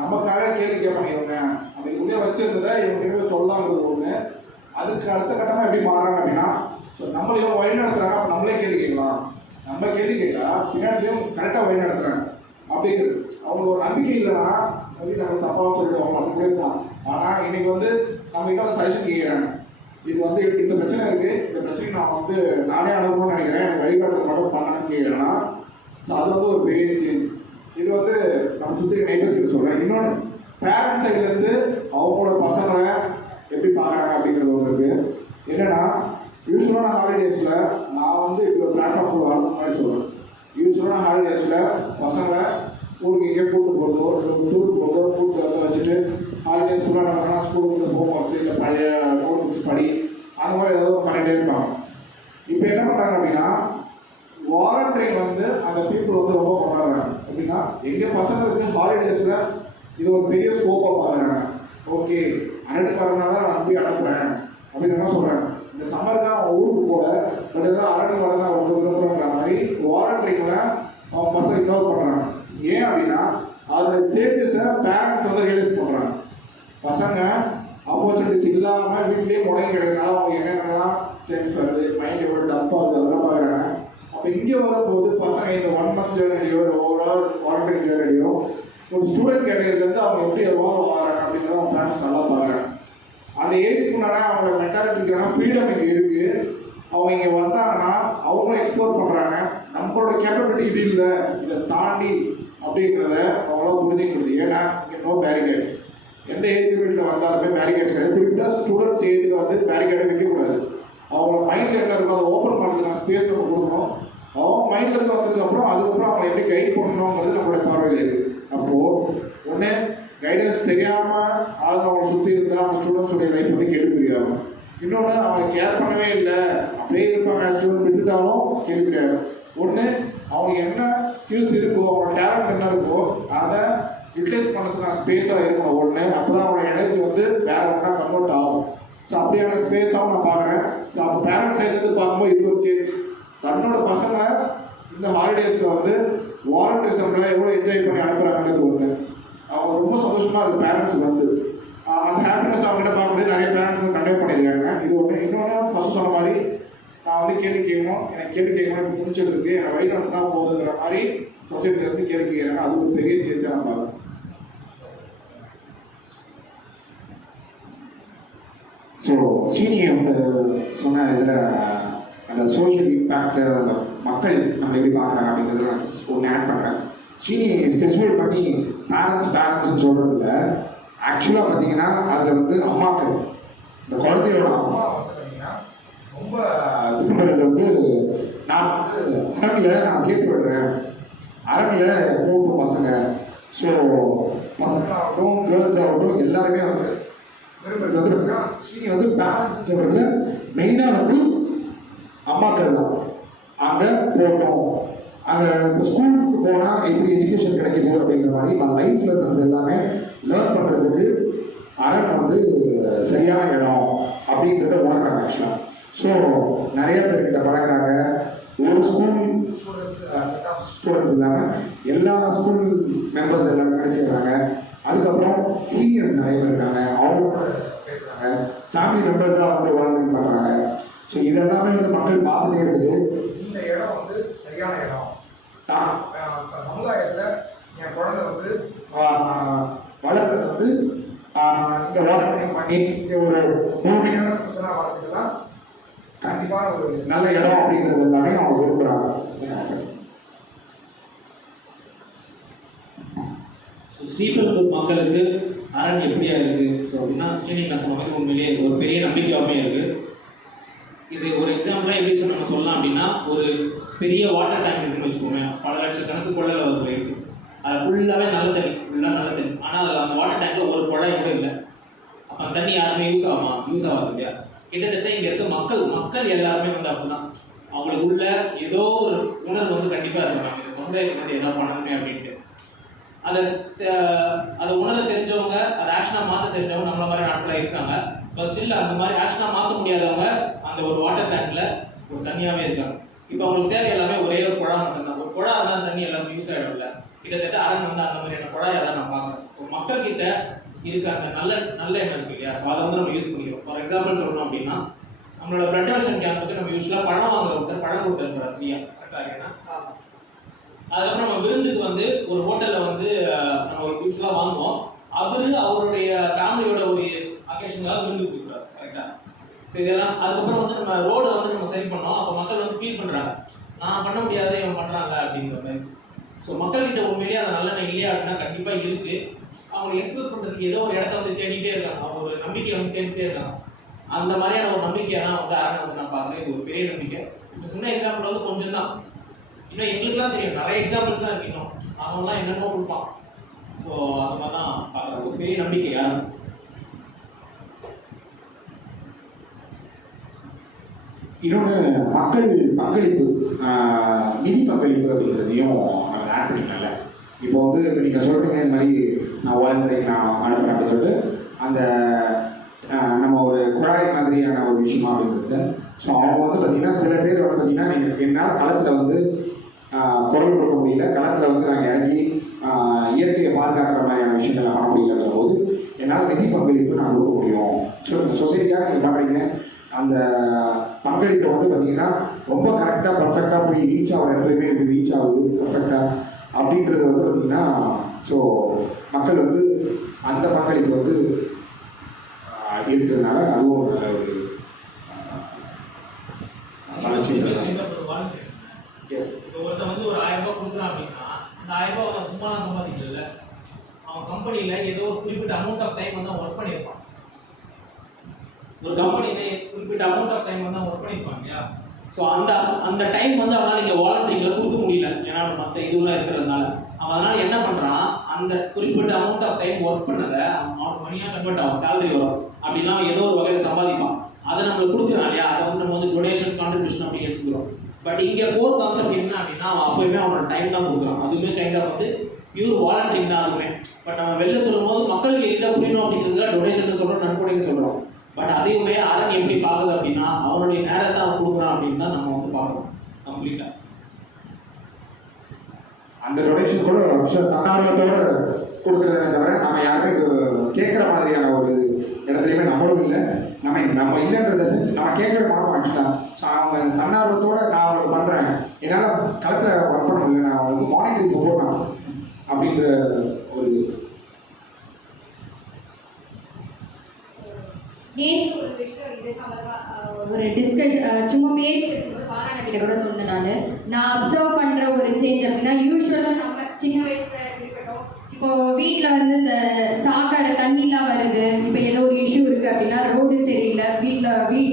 நமக்காக கேள்வி கேட்பாங்க. இவங்க நம்ம இதுக்குள்ளே வச்சுருந்ததை இவங்க கிட்ட சொல்லலாங்கிறது ஒன்று. அதுக்கு அடுத்த கட்டமாக எப்படி மாறுறாங்க அப்படின்னா, ஸோ நம்மளை இவங்க வழி நடத்துகிறாங்க, அப்போ நம்மளே கேள்வி கேட்கலாம். நம்ம கேள்வி கேட்டால் பின்னாடியும் கரெக்டாக வழி நடத்துகிறாங்க அப்படிங்கிறது. அவங்களுக்கு ஒரு நம்பிக்கை இல்லைன்னா வந்து நம்ம தப்பாக சொல்லிட்டு அவங்க மட்டும் இருக்கலாம். ஆனால் இன்னைக்கு வந்து நம்ம கிட்ட வந்து சஜஷன் கேட்குறாங்க. இது வந்து இந்த பிரச்சனை இருக்குது, இந்த பிரச்சனைக்கு நான் வந்து நானே அனுபவம்னு நினைக்கிறேன், எனக்கு வழிகாட்டுறது மட்டும் பண்ணணும்னு கேட்குறேன்னா ஸோ அது வந்து ஒரு பெரிய சேஞ்ச். இது வந்து நம்ம சுற்றி நெய்பர்ஸ் சொல்கிறேன். இன்னொன்று பேரண்ட்ஸ் சைட்லேருந்து அவங்களோட பசங்களை எப்படி பார்க்குறாங்க அப்படிங்கிறது ஒன்று இருக்குது. என்னென்னா யூஸ்வலான ஹாலிடேஸில் நான் வந்து இப்போ பிளாட்ஃபார்மில் வரது மாதிரி சொல்கிறேன். யூஸ்வலான ஹாலிடேஸில் பசங்களை ஸ்கூலுக்கு எங்கேயோ கூப்பிட்டு போகிறதோ டூருக்கு போகிறதோ கூப்பிட்டு வந்து வச்சுட்டு ஹாலிடேஸ் ஃபுல்லாக நம்ம ஸ்கூலுக்கு ஹோம் ஒர்க்ஸ் இல்லை பழைய நோட் புக்ஸ் படி அந்த மாதிரி ஏதாவது பண்ணிகிட்டே இருப்பாங்க. இப்போ என்ன பண்ணுறாங்க அப்படின்னா வாலண்டரிங் வந்து அந்த பீப்புள் வந்து ரொம்ப கொண்டாடுறாங்க. அப்படின்னா எங்கள் பசங்களுக்கு ஹாலிடேஸில் இது ஒரு பெரிய ஸ்கோப்பாக பார்க்குறாங்க. ஓகே அரட்டுக்காரனால நான் போய் அனுப்புகிறேன் அப்படின்னு என்ன சொல்கிறாங்க. இந்த சம்மருக்கு அவன் ஊருக்கு போல பட் ஏதாவது அரட்டு வரதான் அவங்க விரும்புகிற மாதிரி வாலண்டரிங்கில் அவன் பசங்க இன்வால்வ் பண்ணுறாங்க. ஏன் அப்படின்னா அதோட சேஞ்சஸை பேரண்ட்ஸ் வந்து ரியலைஸ் பண்ணுறாங்க. பசங்க ஆப்பர்ச்சுனிட்டிஸ் இல்லாமல் வீட்லேயே முடங்கி கிடைக்கிறதுனால அவங்க என்னென்னலாம் சேஞ்சஸ் வருது, மைண்ட் எவ்வளோ டப்பாக இருக்குது அதெல்லாம் பார்க்குறாங்க. அப்போ அப்போ இங்கே வரும்போது பசங்க இந்த 1 மந்த் ஜேர்னிலையோ இல்லை ஓவரால் வாலண்டரி ஜேர்னிலையோ ஒரு ஸ்டூடெண்ட் கேட்டகரியிலேருந்து அவங்க எப்படி எவ்வளோ வராங்க அப்படிங்கிறத அவங்க பேரண்ட்ஸ் நல்லா பார்க்குறாங்க. அந்த ஏஜுக்கு முன்னாடி அவங்களோட மென்டாலிட்டிக்கான ஃப்ரீடம் இங்கே இருக்குது. அவங்க இங்கே வந்தாங்கன்னா அவங்களும் எக்ஸ்ப்ளோர் பண்ணுறாங்க. நம்மளோட கேப்பபிலிட்டி இது இல்லை, இதை தாண்டி அப்படிங்கிறத அவங்களால புரிஞ்சுக்கிறது. ஏன்னா இங்கே நோ பேரிகேட்ஸ். எந்த ஏஜ் லிமிட்டில் வந்தாலுமே பேரிகேட்ஸ் கிடையாது. குறிப்பிட்ட ஸ்டூடெண்ட்ஸ் ஏஜில் வந்து பேரிகேட்டை வைக்கக்கூடாது. அவங்கள மைண்டில் என்ன இருக்கோ அதை ஓப்பன் பண்ணுறதுக்கான ஸ்பேஸ் நம்ம கொடுக்கணும். அவங்க மைண்ட்லேருந்து வந்ததுக்கப்புறம் அதுக்கப்புறம் அவங்க எப்படி கைட் பண்ணணுங்கிறது நம்மளுடைய பார்வையில் இருக்குது. அப்போது ஒன்று கைடன்ஸ் தெரியாமல் அவங்களை சுற்றி இருந்தால் அவங்க ஸ்டூடெண்ட்ஸுடைய லைஃப் வந்து கேள்விக்குறியாகும். இன்னொன்று அவங்க கேர் பண்ணவே இல்லை அப்படியே இருப்பாங்க, ஸ்டூடெண்ட் விட்டுட்டாலும் கேள்விக்குறியாகும். ஒன்று அவங்க என்ன ஸ்கில்ஸ் இருக்கோ, அவங்களோட டேலண்ட் என்ன இருக்கோ அதை யூட்டிலைஸ் பண்ணுறதுக்கான ஸ்பேஸாக இருக்கணும். ஒன்று அப்போ தான் அவங்களோட எனர்ஜி வந்து வேறு ஒன்றா கன்வெர்ட் ஆகும். ஸோ அப்படியான ஸ்பேஸாகவும் நான் பார்க்குறேன். ஸோ அப்போ பேரண்ட்ஸ் சைட்லேருந்து பார்க்கும்போது இது ஒரு சேஞ்ச். தன்னோட பசங்களை இந்த ஹாலிடேஸில் வந்து வாலண்டியர்ஸில் எவ்வளோ என்ஜாய் பண்ணி அனுப்புகிறாங்கிறது ஒன்று. அவங்க ரொம்ப சந்தோஷமாக இருக்குது பேரண்ட்ஸ் வந்து. அந்த ஹாப்பினஸ் அவங்ககிட்ட பார்க்கும்போது நிறைய பேரண்ட்ஸ் வந்து கன்வே பண்ணியிருக்காங்க. இது ஒன்று. இன்னொன்று ஃபஸ்ட்டு சொன்ன மாதிரி நான் வந்து கேள்வி கேட்கணும், எனக்கு கேள்வி கேட்கணும், எனக்கு துணிச்சல் இருக்குது, எனக்கு வழி நடத்தினா போகுதுங்கிற மாதிரி சொசைட்டியில் இருந்து கேள்வி கேட்குறாங்க. அது ஒரு பெரிய சேஞ்சாக நான் பார்க்குறேன். ஸோ ஸ்ரீனி வந்து சொன்ன இதில் அந்த சோஷியல் இம்பேக்ட் அந்த மக்கள் நம்ம எப்படி பார்க்குறாங்க அப்படிங்கிறத நான் ஒன்று ஆட் பண்ணுறேன். ஸ்ரீனி ஸ்பெசிஃபை பண்ணி பேரண்ட்ஸ்னு சொல்கிறதில்ல. ஆக்சுவலாக பார்த்தீங்கன்னா அதில் வந்து அம்மாக்கள் இந்த குழந்தையோட அம்மா வந்து பார்த்தீங்கன்னா ரொம்ப விரும்புறது வந்து நான் வந்து அரங்கில் நான் சேர்த்து விடுறேன், அரங்கில் கூட்டு பசங்க. ஸோ பசங்களாகட்டும் கேர்ள்ஸ் ஆகட்டும் எல்லாருமே வந்து விரும்புறது வந்து பார்த்தீங்கன்னா ஸ்ரீனி வந்து பேரண்ட்ஸ் சொல்கிறதுல மெயினாக வந்து அம்மாக்கள் தான். அங்கே போகணும், அங்கே இப்போ ஸ்கூலுக்கு போனால் எப்படி எஜுகேஷன் கிடைக்குது அப்படிங்கிற மாதிரி நான் லைஃப் லெசன்ஸ் எல்லாமே லேர்ன் பண்ணுறதுக்கு அரண் வந்து சரியான இடம் அப்படின்றத உணர்றாங்க ஆக்சுவலாக. ஸோ நிறைய பேர்கிட்ட பழகிறாங்க. ஒரு school students set of students இல்லாமல் எல்லா ஸ்கூல் மெம்பர்ஸ் எல்லாமே பேசுகிறாங்க. அதுக்கப்புறம் சீனியர்ஸ் நிறைய பேர் இருக்காங்க, அவங்களோட பேசுகிறாங்க. ஃபேமிலி மெம்பர்ஸாக வந்து வாலண்டியர் பண்ணுறாங்க. ஸோ இதெல்லாமே வந்து மக்கள் பார்த்துட்டே இருக்குது. இந்த இடம் வந்து சரியான இடம் தான். சமுதாயத்தில் என் குழந்தை வந்து வளர்றது வந்து இந்த வாலண்டியர் பண்ணி இங்கே ஒரு முழுமையான பர்சனாக வளர்த்துக்கலாம். கண்டிப்பான ஒரு நல்ல இடம் அப்படிங்கிறது எல்லாமே அவங்க விரும்புகிறாங்க. ஸ்ரீபெரும்புதூர் மக்களுக்கு அரண் எப்படியா இருக்குது? ஸோ அப்படின்னா நான் சொன்ன மாதிரி உண்மையிலேயே ஒரு பெரிய நம்பிக்கையாகவே இருக்குது. இது ஒரு எக்ஸாம்பிளாக எப்படி நம்ம சொல்லலாம் அப்படின்னா, ஒரு பெரிய வாட்டர் டேங்க் இருக்குன்னு வச்சுக்கோங்க. பல லட்சக்கணக்கு குழாய் ஒரு இருக்குது. அது ஃபுல்லாகவே நல்ல தண்ணி, ஃபுல்லாக நல்ல தண்ணி. ஆனால் அதில் அந்த வாட்டர் டேங்கில் ஒரு குழாய் கூட இல்லை. அப்போ அந்த தண்ணி யாருமே யூஸ் ஆகாது இல்லையா? கிட்டத்தட்ட இங்கே இருக்க மக்கள் எல்லாருமே வந்து அப்படிதான். அவங்களுக்கு உள்ள ஏதோ ஒரு உணர்வு வந்து கண்டிப்பாக இருக்காங்க, இந்த சமுதாயத்துக்கு வந்து என்ன பண்ணணுமே அப்படின்ட்டு. அதை உணர தெரிஞ்சவங்க, அதை ஆக்ஷனாக மாற்ற தெரிஞ்சவங்க நம்மள மாதிரி நாட்டில் இருக்காங்க. பட் ஸ்டில் அந்த மாதிரி ஆக்ஷனாக மாற்ற முடியாதவங்க அந்த ஒரு வாட்டர் டேங்க்ல ஒரு தனியாகவே இருக்காங்க. இப்போ அவங்களுக்கு தேவை எல்லாமே ஒரே ஒரு குழா மட்டும்தான். ஒரு குழா தான் தண்ணி எல்லாமே யூஸ் ஆகிடும்ல. கிட்டத்தட்ட அரண் வந்து அந்த மாதிரியான குழாயை தான் நான் பார்க்குறேன். ஒரு மக்கள்கிட்ட இருக்க அந்த நல்ல எண்ணம் இருக்கு இல்லையா? ஸோ அதை வந்து நம்ம யூஸ் பண்ணிக்கிறோம். ஃபார் எக்ஸாம்பிள் சொல்லணும் அப்படின்னா, நம்மளோட பிளட் டொனேஷன் கேம்புக்கு நம்ம யூஸ்வலாக பழம் வாங்குறவங்க பழம் கொடுத்துருக்குறோம் ஃப்ரீயாக. கரெக்டாக அதுக்கப்புறம் நம்ம விருந்துக்கு வந்து ஒரு ஹோட்டலில் வந்து நம்ம ஒரு யூஸ்வலாக வாங்குவோம். அவருடைய ஃபேமிலியோட ஒரு அக்கேஷனுக்காக விருந்து கொடுக்குறாரு. கரெக்டாக? ஸோ இதெல்லாம் அதுக்கப்புறம் வந்து நம்ம ரோடு வந்து நம்ம சரி பண்ணோம். அப்போ மக்கள் வந்து ஃபீல் பண்ணுறாங்க, நான் பண்ண முடியாத இவன் பண்ணுறாங்க அப்படிங்கிற மாதிரி. ஸோ மக்கள்கிட்ட உண்மையிலேயே அந்த நல்லெண்ணெய் இல்லையா அப்படின்னா கண்டிப்பாக இருக்குது. அவங்க எக்ஸ்பிரஸ் பண்ணுறதுக்கு ஏதோ ஒரு இடத்த வந்து தேடிட்டே இருக்காங்க. அவங்க ஒரு நம்பிக்கையை வந்து தேடிட்டே இருக்காங்க. அந்த மாதிரியான ஒரு நம்பிக்கையெல்லாம் வந்து அரண் வந்து நான் பார்க்குறேன். இது ஒரு பெரிய நம்பிக்கை. இப்போ சின்ன எக்ஸாம்பிள் வந்து கொஞ்சம் தான். இன்னும் எங்களுக்குலாம் தெரியும், நிறைய எக்ஸாம்பிள்ஸ்லாம் இருக்கு. இன்னும் அவங்களாம் என்னென்னமோ கொடுப்பான். ஸோ அது மாதிரி தான் பார்க்குறேன். ஒரு பெரிய நம்பிக்கை யாரும். இன்னொன்று மக்கள் பங்களிப்பு, நிதி பங்களிப்பு அப்படிங்கிறதையும் நம்ம ஆட் பண்ணிக்கல. இப்போ வந்து நீங்கள் சொல்கிறீங்க இந்த மாதிரி நான் வாலண்டரிக்கு நான் அனுப்புகிறேன் அப்படின்னு சொல்லிட்டு அந்த நம்ம ஒரு குழாய் மாதிரியான ஒரு விஷயமா அப்படிங்கிறது. ஸோ அவங்க வந்து பார்த்திங்கன்னா சில பேர் வந்து பார்த்திங்கன்னா நீங்கள் என்னால் களத்தில் வந்து குரல் கொடுக்க முடியல, களத்தில் வந்து நாங்கள் இறங்கி இயற்கையை பாதுகாக்கிற மாதிரியான விஷயங்கள் பண்ண முடியலங்கிற போது என்னால் நிதி பங்களிப்பு நான் கொடுக்க முடியும். ஸோ இந்த சொசைட்டிக்காக நீங்கள் பண்ணுறீங்க, அந்த பங்களிப்பை வந்து பார்த்தீங்கன்னா ரொம்ப கரெக்டாக பர்ஃபெக்டாக போய் ரீச் ஆகிற இடத்துலையுமே இப்படி ரீச் ஆகுது பர்ஃபெக்டாக அப்படின்றது வந்து பார்த்தீங்கன்னா ஸோ மக்கள் வந்து அந்த பங்களிப்பு வந்து இருக்கிறதுனால அதுவும் ஒரு நல்ல ஒரு வளர்ச்சி. எஸ், இப்போ ஒருத்தன் வந்து ஒரு 1000 ரூபாய் கொடுக்குறான் அப்படின்னா அந்த 1000 ரூபாய் அவன் சும்மா சம்பாதிக்கல, அவன் கம்பெனியில் ஏதோ ஒரு குறிப்பிட்ட அமௌண்ட் ஆஃப் டைம் வந்து ஒர்க் பண்ணியிருப்பான். ஒரு கம்பெனியில் குறிப்பிட்ட அமௌண்ட் ஆஃப் டைம் வந்து ஒர்க் பண்ணியிருப்பான் இல்லையா? ஸோ அந்த டைம் வந்து அவனால் இங்கே வாலண்டியரில் கொடுக்க முடியல, ஏன்னா மற்ற இதுலாம் இருக்கிறதுனால. அவன் அதனால் என்ன பண்ணுறான், அந்த குறிப்பிட்ட அமௌண்ட் ஆஃப் டைம் ஒர்க் பண்ணதை அவன் மணியாக கன்வெர்ட் ஆகும், சேலரி வரும், அப்படின்னா ஏதோ ஒரு வகையில் சம்பாதிப்பான். அதை நம்மளுக்கு கொடுக்குறான் இல்லையா, அதை வந்து நம்ம வந்து டொனேஷன் கான்ட்ரிபியூஷன் அப்படி எடுத்துக்கிறோம். பட் இங்கே கோர் கான்செப்ட் என்ன அப்படின்னா, அவன் அப்போயுமே அவனோட டைம் தான் கொடுக்குறான். அதுவுமே கைண்டாக வந்து பியூர் வாலண்டியரிங் தான் அதுவுமே. பட் நம்ம வெளில சொல்லும் போது மக்களுக்கு எளிதாக புரியணும் அப்படிங்கிறதுக்காக டொனேஷன் சொல்கிறோம், நன்கொடைன்னு சொல்கிறோம். பட் அதையுமே அரண் எப்படி பார்க்குது அப்படின்னா, அவனுடைய நேரத்தை அவன் கொடுக்குறான் அப்படின்னு தான் நம்ம வந்து பார்க்கணும் கம்ப்ளீட்டாக. அந்த டொனேஷன் கூட ஒரு விஷயம் தன்னார்வத்தோடு கொடுக்குறத தவிர நம்ம யாருமே கேட்குற மாதிரியான ஒரு இடத்துலையுமே நம்மளும் இல்லை, நம்ம இல்லைன்ற சென்ஸ் நம்ம கேட்கவே மாட்டோம் ஆக்சுவலாக. ஸோ அவங்க தன்னார்வத்தோடு நான் அவங்களுக்கு பண்ணுறேன், என்னால் களத்தில் ஒர்க் பண்ண முடியல, நான் அவங்களுக்கு மானிட்டரி சப்போர்ட் நான் அப்படின்ற ஒரு நேற்று ஒரு விஷயம் இது சம்பந்தமா ஒரு டிஸ்கஷன் சும்மா பேசிட்டு பாராயண கிட்ட கூட சொன்னேன். நான் அப்சர்வ் பண்ற ஒரு சேஞ்ச் அப்படின்னா, யூஸ்வலா நம்ம சின்ன வயசுல இருக்கட்டும், இப்போ வீட்டில் வந்து இந்த சாக்கடை தண்ணிலாம் வருது, இப்போ ஏதோ ஒரு இஷ்யூ இருக்கு அப்படின்னா ரோடு சரியில்லை,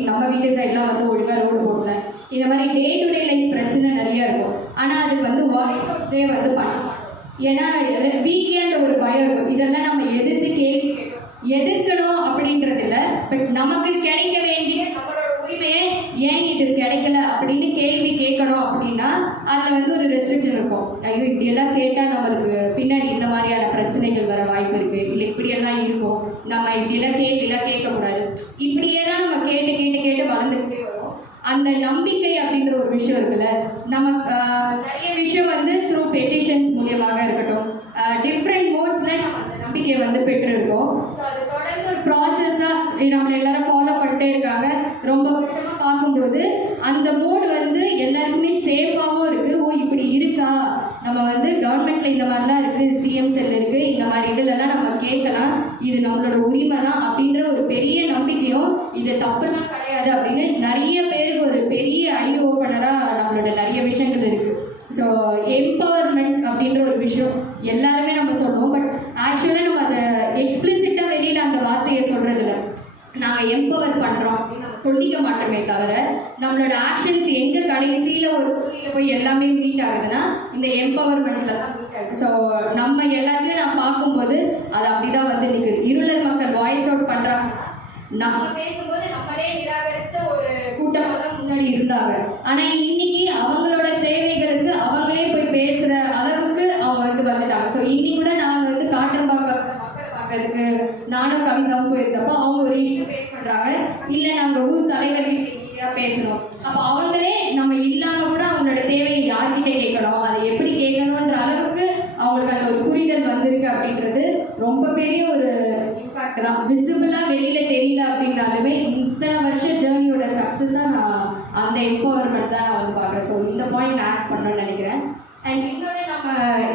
நம்ம வீட்டு சைட்லாம் வந்து ஒழுங்கா ரோடு போடல, இந்த மாதிரி டே டு டே லைஃப் பிரச்சனை நிறைய இருக்கும். ஆனால் அதுக்கு வந்து வாய்ஸ் ஆஃப் டே வந்து பண்ண மாட்டோம், ஏன்னா வீட்லேயே அந்த ஒரு பயம் இருக்கும். இதெல்லாம் நம்ம எதிர்த்து கேள்வி எதிர்க்கணும் அப்படின்றது இல்லை, பட் நமக்கு கிடைக்க வேண்டிய நம்மளோட உரிமையை ஏன் இது கிடைக்கல அப்படின்னு கேள்வி கேட்கணும் அப்படின்னா அதில் வந்து ஒரு ரெஸ்ட்ரிக்ஷன் இருக்கும். ஐயோ இப்படியெல்லாம் கேட்டால் நம்மளுக்கு பின்னாடி இந்த மாதிரியான பிரச்சனைகள் வர வாய்ப்பு இருக்குது, இல்லை இப்படியெல்லாம் இருக்கும், நம்ம இப்படியெல்லாம் கேள்வியெல்லாம் கேட்கக்கூடாது, இப்படியே தான் நம்ம கேட்டு கேட்டு கேட்டு வளர்ந்துக்கிட்டே வரும். அந்த நம்பிக்கை அப்படின்ற ஒரு விஷயம் இருக்குல்ல, நம்ம நிறைய விஷயம் வந்து த்ரூ பெட்டிஷன்ஸ் மூலியமாக இருக்கட்டும், டிஃப்ரெண்ட் மோட்ஸில் நம்ம அந்த நம்பிக்கையை வந்து பெற்றிருக்கோம். ஸோ அது தொடர்ந்து ஒரு ப்ராசஸாக நம்மளை எல்லாரும் ஃபாலோ பண்ணிட்டே இருக்காங்க. ரொம்ப வருஷமாக பார்க்கும்போது அந்த மோடு வந்து எல்லாருக்குமே சேஃபாகவும் இருக்குது. ஓ இப்படி இருக்கா, நம்ம வந்து கவர்மெண்ட்டில் இந்த மாதிரிலாம் இருக்குது, சிஎம் செல் இருக்குது, இந்த மாதிரி இதிலெல்லாம் நம்ம கேட்கலாம், இது நம்மளோட உரிமை தான் அப்படின்ற ஒரு பெரிய நம்பிக்கையும், இது தப்புலாம் கிடையாது அப்படின்னு நிறைய பேருக்கு ஒரு பெரிய ஐ ஓப்பனராக நம்மளோட நிறைய விஷயங்கள் இருக்குது. ஸோ எம்பவர்மெண்ட் அப்படின்ற ஒரு விஷயம் எல்லாருமே நம்ம சொல்லுவோம், பட் ஆக்சுவலாக நம்ம அதை எக்ஸ்பிளிசிட்டாக வெளியில் அந்த வார்த்தையை சொல்கிறதில்ல. நாங்கள் எம்பவர் பண்ணுறோம் அப்படின்னு நம்ம சொல்லிக்க மாட்டோமே தவிர, நம்மளோட ஆக்ஷன்ஸ் எங்கே கடைசியில் ஒரு புள்ளியில் போய் எல்லாமே மீட் ஆகுதுன்னா இந்த எம்பவர்மெண்ட்டில் தான் மீட் ஆகுது. ஸோ நம்ம எல்லாத்தையும் நான் பார்க்கும்போது அது அப்படி தான் வந்து நிற்குது. இருளர் மக்கள் வாய்ஸ் அவுட் பண்ணுறாங்கன்னா, நம்ம பேசும்போது நம்மளே நிராகரித்த ஒரு கூட்டமாக தான் முன்னாடி இருந்தாங்க. ஆனால் இன்னைக்கு அவங்களோட தேவைகளுக்கு அவங்களே போய் பேசுகிற அளவுக்கு அவங்க வந்து வந்துட்டாங்க. ஸோ இன்னைக்கு கூட நாங்கள் வந்து காற்றம்பாக்கம் மக்களை பார்க்கறதுக்கு நானும் கவிதாவும் போயிருந்தப்போ அவங்க ஒரு இஷ்யூ பேஸ் பண்ணுறாங்க, இல்லை நாங்கள் ஊர் தலைவர்கிட்ட பேசணும். அப்போ அவங்களே நம்ம இல்லாமல் கூட அவங்களோட தேவையை யார்கிட்டே கேட்கணும், அதை எப்படி கேட்கணுன்ற அளவுக்கு அவங்களுக்கு அந்த ஒரு புரிதல் வந்திருக்கு அப்படின்றது ரொம்ப பெரிய ஒரு இம்பாக்ட் தான். விசிபிளாக வெளியில் தெரியல அப்படின்னாலுமே இத்தனை வருஷம் ஜேர்னியோட சக்ஸஸாக நான் அந்த எம்பவர்மெண்ட் தான் நான் வந்து பார்க்குறேன். ஸோ இந்த பாயிண்ட் ஆட் பண்ணணும்னு நினைக்கிறேன். அண்ட் இன்னொன்று, நம்ம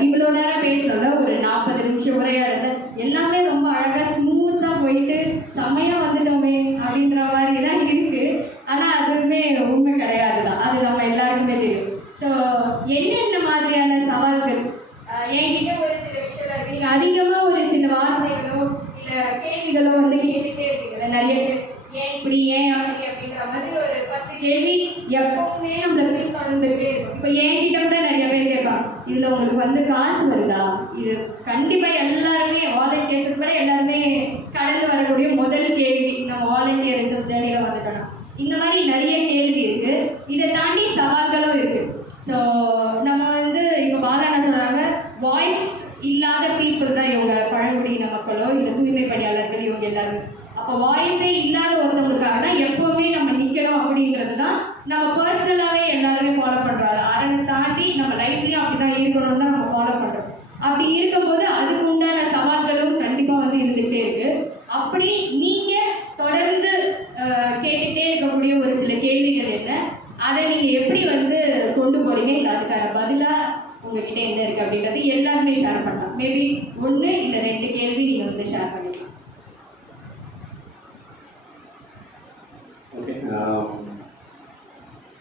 இவ்வளோ நேரம் பேசுகிறத ஒரு 40 நிமிஷம் உரையாடுறது எல்லாமே ரொம்ப அழகாக ஸ்மூத்தாக போயிட்டு செம்மையாக வந்துட்டோமே அப்படின்ற மாதிரி தான் இருக்குது. ஆனால் அதுவுமே உண்மை கிடையாது தான், அது நம்ம எல்லாருக்குமே தெரியும். ஸோ என்னென்ன மாதிரியான சவால்கள் என்கிட்ட ஒரு சில விஷயம் இருக்கு, நீங்கள் அதிகமாக ஒரு சில வார்த்தைகளோ இல்லை கேள்விகளோ வந்து கேட்டுகிட்டே இருக்கீங்கல்ல நிறைய பேர், ஏன் இப்படி ஏன் அப்படி அப்படின்ற மாதிரி ஒரு 10 கேள்வி எப்பவுமே நம்மளை பின்தொடர்ந்துட்டே இருக்கும். இப்போ என்கிட்ட கூட நிறைய பேர் கேட்பாங்க, இதில் உங்களுக்கு வந்து காசு வருதா? இது கண்டிப்பாக எல்லாருமே வாலண்டியர்ஸ் கூட எல்லாருமே கடந்து வரக்கூடிய முதல் கேள்வி, நம்ம வாலண்டியரிசம் ஜேர்னியில் வந்துட்டோம்னா. இந்த மாதிரி நிறைய கேள்வி இருக்குது. இதை தாண்டி சவால்களும் இருக்குது. ஸோ நம்ம வந்து இப்போ பாராயண சொல்கிறாங்க, வாய்ஸ் இல்லாத பீப்புள் தான் இவங்க, பழங்குடியின மக்களோ இல்லை தூய்மை பணியாளர்கள், இவங்க எல்லாருமே. அப்போ வாய்ஸே இல்லாத ஒருத்தவங்களுக்காக தான் எப்போவுமே நம்ம நிற்கணும் அப்படின்றது தான் நம்ம பர்சனலாகவே எல்லாருமே ஃபாலோ பண்ணுறோம். அரணை தாண்டி நம்ம லைஃப்லேயும் அப்படி தான் இருக்கணும்னு தான் நம்ம ஃபாலோ பண்ணுறோம். அப்படி இருக்கும்போது அதுக்கு உண்டான சவால்களும் கண்டிப்பாக வந்து இருந்துகிட்டே இருக்குது. அப்படி நீங்கள் தொடர்ந்து கேட்டுகிட்டே இருக்கக்கூடிய பண்ணலாம். மேபி 1 இல்ல 2 கேள்வி நீங்க வந்து ஷேர் பண்ணிக்கலாம். ஓகே,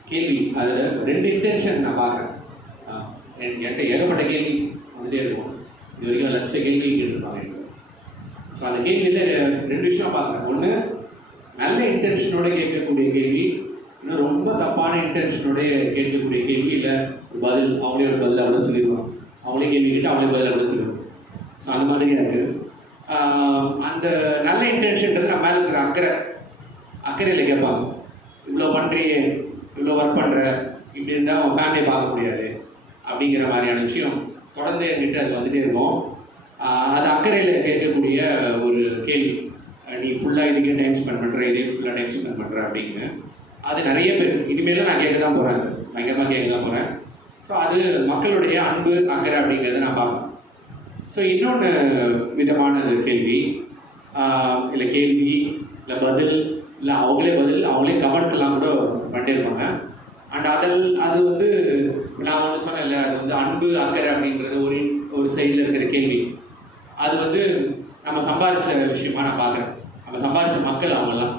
கேள்வி அதில் 2 இன்டென்ஷன் நான் பார்க்குறேன். என்கிட்ட ஏகப்பட்ட கேள்வி வந்துட்டே இருக்கும். இது வரைக்கும் லட்ச கேள்வி கேட்டுருப்பாங்க எனக்கு. ஸோ அந்த கேள்வியில் 2 விஷயம் பார்க்குறேன். ஒன்று, நல்ல இன்டென்ஷனோட கேட்கக்கூடிய கேள்வி, இன்னும் ரொம்ப தப்பான இன்டென்ஷனோட கேட்கக்கூடிய கேள்வி. இல்லை ஒரு பதில், அவங்களே ஒரு பதில் அவ்வளோ சொல்லிடுவாங்க. அவங்களே கேள்வி கேட்டு அவங்களே பதில் அவ்வளோ சொல்லிடுவாங்க. ஸோ அந்த மாதிரியாக இருக்குது. அந்த நல்ல இன்டென்ஷன்றது நம்ம மேலே இருக்கிற அக்கறையில் கேட்பாங்க. இவ்வளோ பண்ணுறியே, இவ்வளோ ஒர்க் பண்ணுற, இப்படி இருந்தால் அவன் ஃபேமிலியை பார்க்க முடியாது அப்படிங்கிற மாதிரியான விஷயம் தொடர்ந்து என்கிட்ட அது வந்துகிட்டே இருக்கும். அது அக்கறையில் கேட்கக்கூடிய ஒரு கேள்வி. நீ ஃபுல்லாக இதுக்கே டைம் ஸ்பெண்ட் பண்ணுற, இதே ஃபுல்லாக டைம் ஸ்பெண்ட் பண்ணுற அப்படின்னு. அது நிறைய பேர் இனிமேலும் நான் கேட்க தான் போகிறேன், பயங்கரமாக கேட்க தான் போகிறேன். ஸோ அது மக்களுடைய அன்பு, அக்கறை அப்படிங்கிறத நான் பார்ப்பேன். ஸோ இன்னொன்று விதமான கேள்வி, இல்லை கேள்வி, இல்லை பதில், இல்லை அவங்களே பதில், அவங்களே கமெண்ட்லாம் கூட பண்ணியிருப்பாங்க. அண்ட் அது வந்து நான் வந்து சொன்னேன்ல, அது வந்து அன்பு, அக்கறை அப்படின்றது ஒரு சைடில் இருக்கிற கேள்வி. அது வந்து நம்ம சம்பாதிச்ச விஷயமா நான் பார்க்குறேன். நம்ம சம்பாதிச்ச மக்கள் அவங்களாம்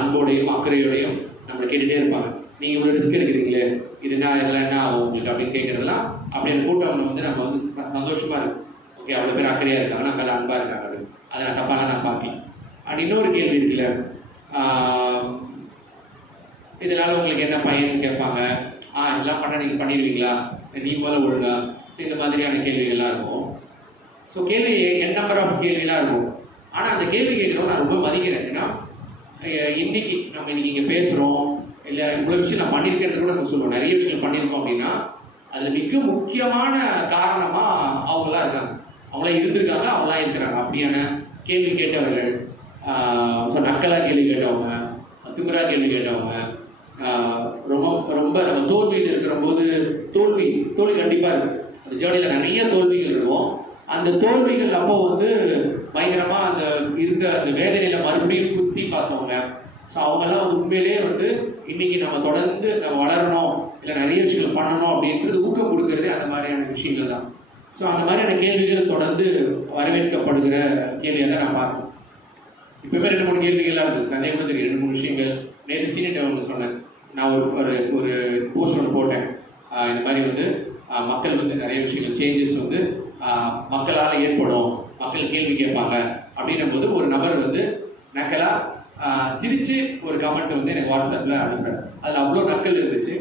அன்போடையும் அக்கறையோடையும் நம்மளை கேட்டுகிட்டே இருப்பாங்க. நீங்கள் இவ்வளோ ரிஸ்க் எடுக்கிறீங்களே, இதெல்லாம் என்ன ஆகும் உங்களுக்கு அப்படின்னு கேட்குறதுலாம். அப்படி அந்த கூட்டம் வந்து நம்ம வந்து சந்தோஷமாக இருக்கும். ஓகே, அவ்வளோ பேர் அக்கறையாக இருக்காங்க, நம்ம அன்பாக இருக்காங்க. அதை நான் தப்பாக நான் பார்க்கல. அண்ட் இன்னொரு கேள்வி இருக்குல்ல, இதனால் உங்களுக்கு என்ன பயன் கேட்பாங்க. இதெல்லாம் பண்ண நீங்கள் பண்ணிடுவீங்களா, நீ மேலே ஒழுங்கா. ஸோ இந்த மாதிரியான கேள்விகள்லாம் இருக்கும். ஸோ கேள்வி என் நம்பர் ஆஃப் கேள்விலாம் இருக்கும். ஆனால் அந்த கேள்வி கேட்குறோம் நான் ரொம்ப மதிக்கிறேன். ஏன்னா இன்னைக்கு நம்ம இங்கே பேசுகிறோம், இல்லை இவ்வளோ விஷயம் நான் பண்ணியிருக்கிறது கூட நம்ம சொல்லுவோம். நிறைய விஷயம் பண்ணியிருக்கோம் அப்படின்னா அதில் மிக முக்கியமான காரணமாக அவங்களாம் இருக்காங்க, அவங்களாம் இருந்திருக்காங்க, அவங்களாம் இருக்கிறாங்க. அப்படியான கேள்வி கேட்டவர்கள், ஸோ நக்கலாக கேள்வி கேட்டவங்க, திமிரா கேள்வி கேட்டவங்க, ரொம்ப ரொம்ப நம்ம தோல்வியில் இருக்கிற போது தோல்வி கண்டிப்பாக இருக்குது. அந்த ஜேர்னியில் நிறைய தோல்விகள் இருக்கும். அந்த தோல்விகள் அப்போ வந்து பயங்கரமாக அந்த இருந்த அந்த வேதனையில் மறுபடியும் குத்தி பார்த்தவங்க. ஸோ அவங்கெல்லாம் வந்து உண்மையிலே வந்து இன்னைக்கு நம்ம தொடர்ந்து நம்ம வளரணும், இல்லை நிறைய விஷயங்கள் பண்ணணும் அப்படின்றது ஊக்கம் கொடுக்கறதே அந்த மாதிரியான விஷயங்கள் தான். ஸோ அந்த மாதிரியான கேள்விகள் தொடர்ந்து வரவேற்கப்படுகிற கேள்வியாக தான் நான் பார்க்குறேன். இப்போவே 2-3 கேள்விகள்லாம் இருக்குது. நிறைய கூட தெரியும் 2-3 விஷயங்கள். நேற்று சீனியர் ஒன்று சொன்னேன். நான் ஒரு போஸ்ட் ஒன்று போட்டேன். இந்த மாதிரி வந்து மக்கள் வந்து நிறைய விஷயங்கள் சேஞ்சஸ் வந்து மக்களால் ஏற்படும், மக்கள் கேள்வி கேட்பாங்க அப்படின்னும் போது ஒரு நபர் வந்து நக்கலாக சிரித்து ஒரு கமெண்ட் வந்து எனக்கு வாட்ஸ்அப்பில் அனுப்புகிறேன். அதில் அவ்வளோ நக்கல் இருந்துச்சு.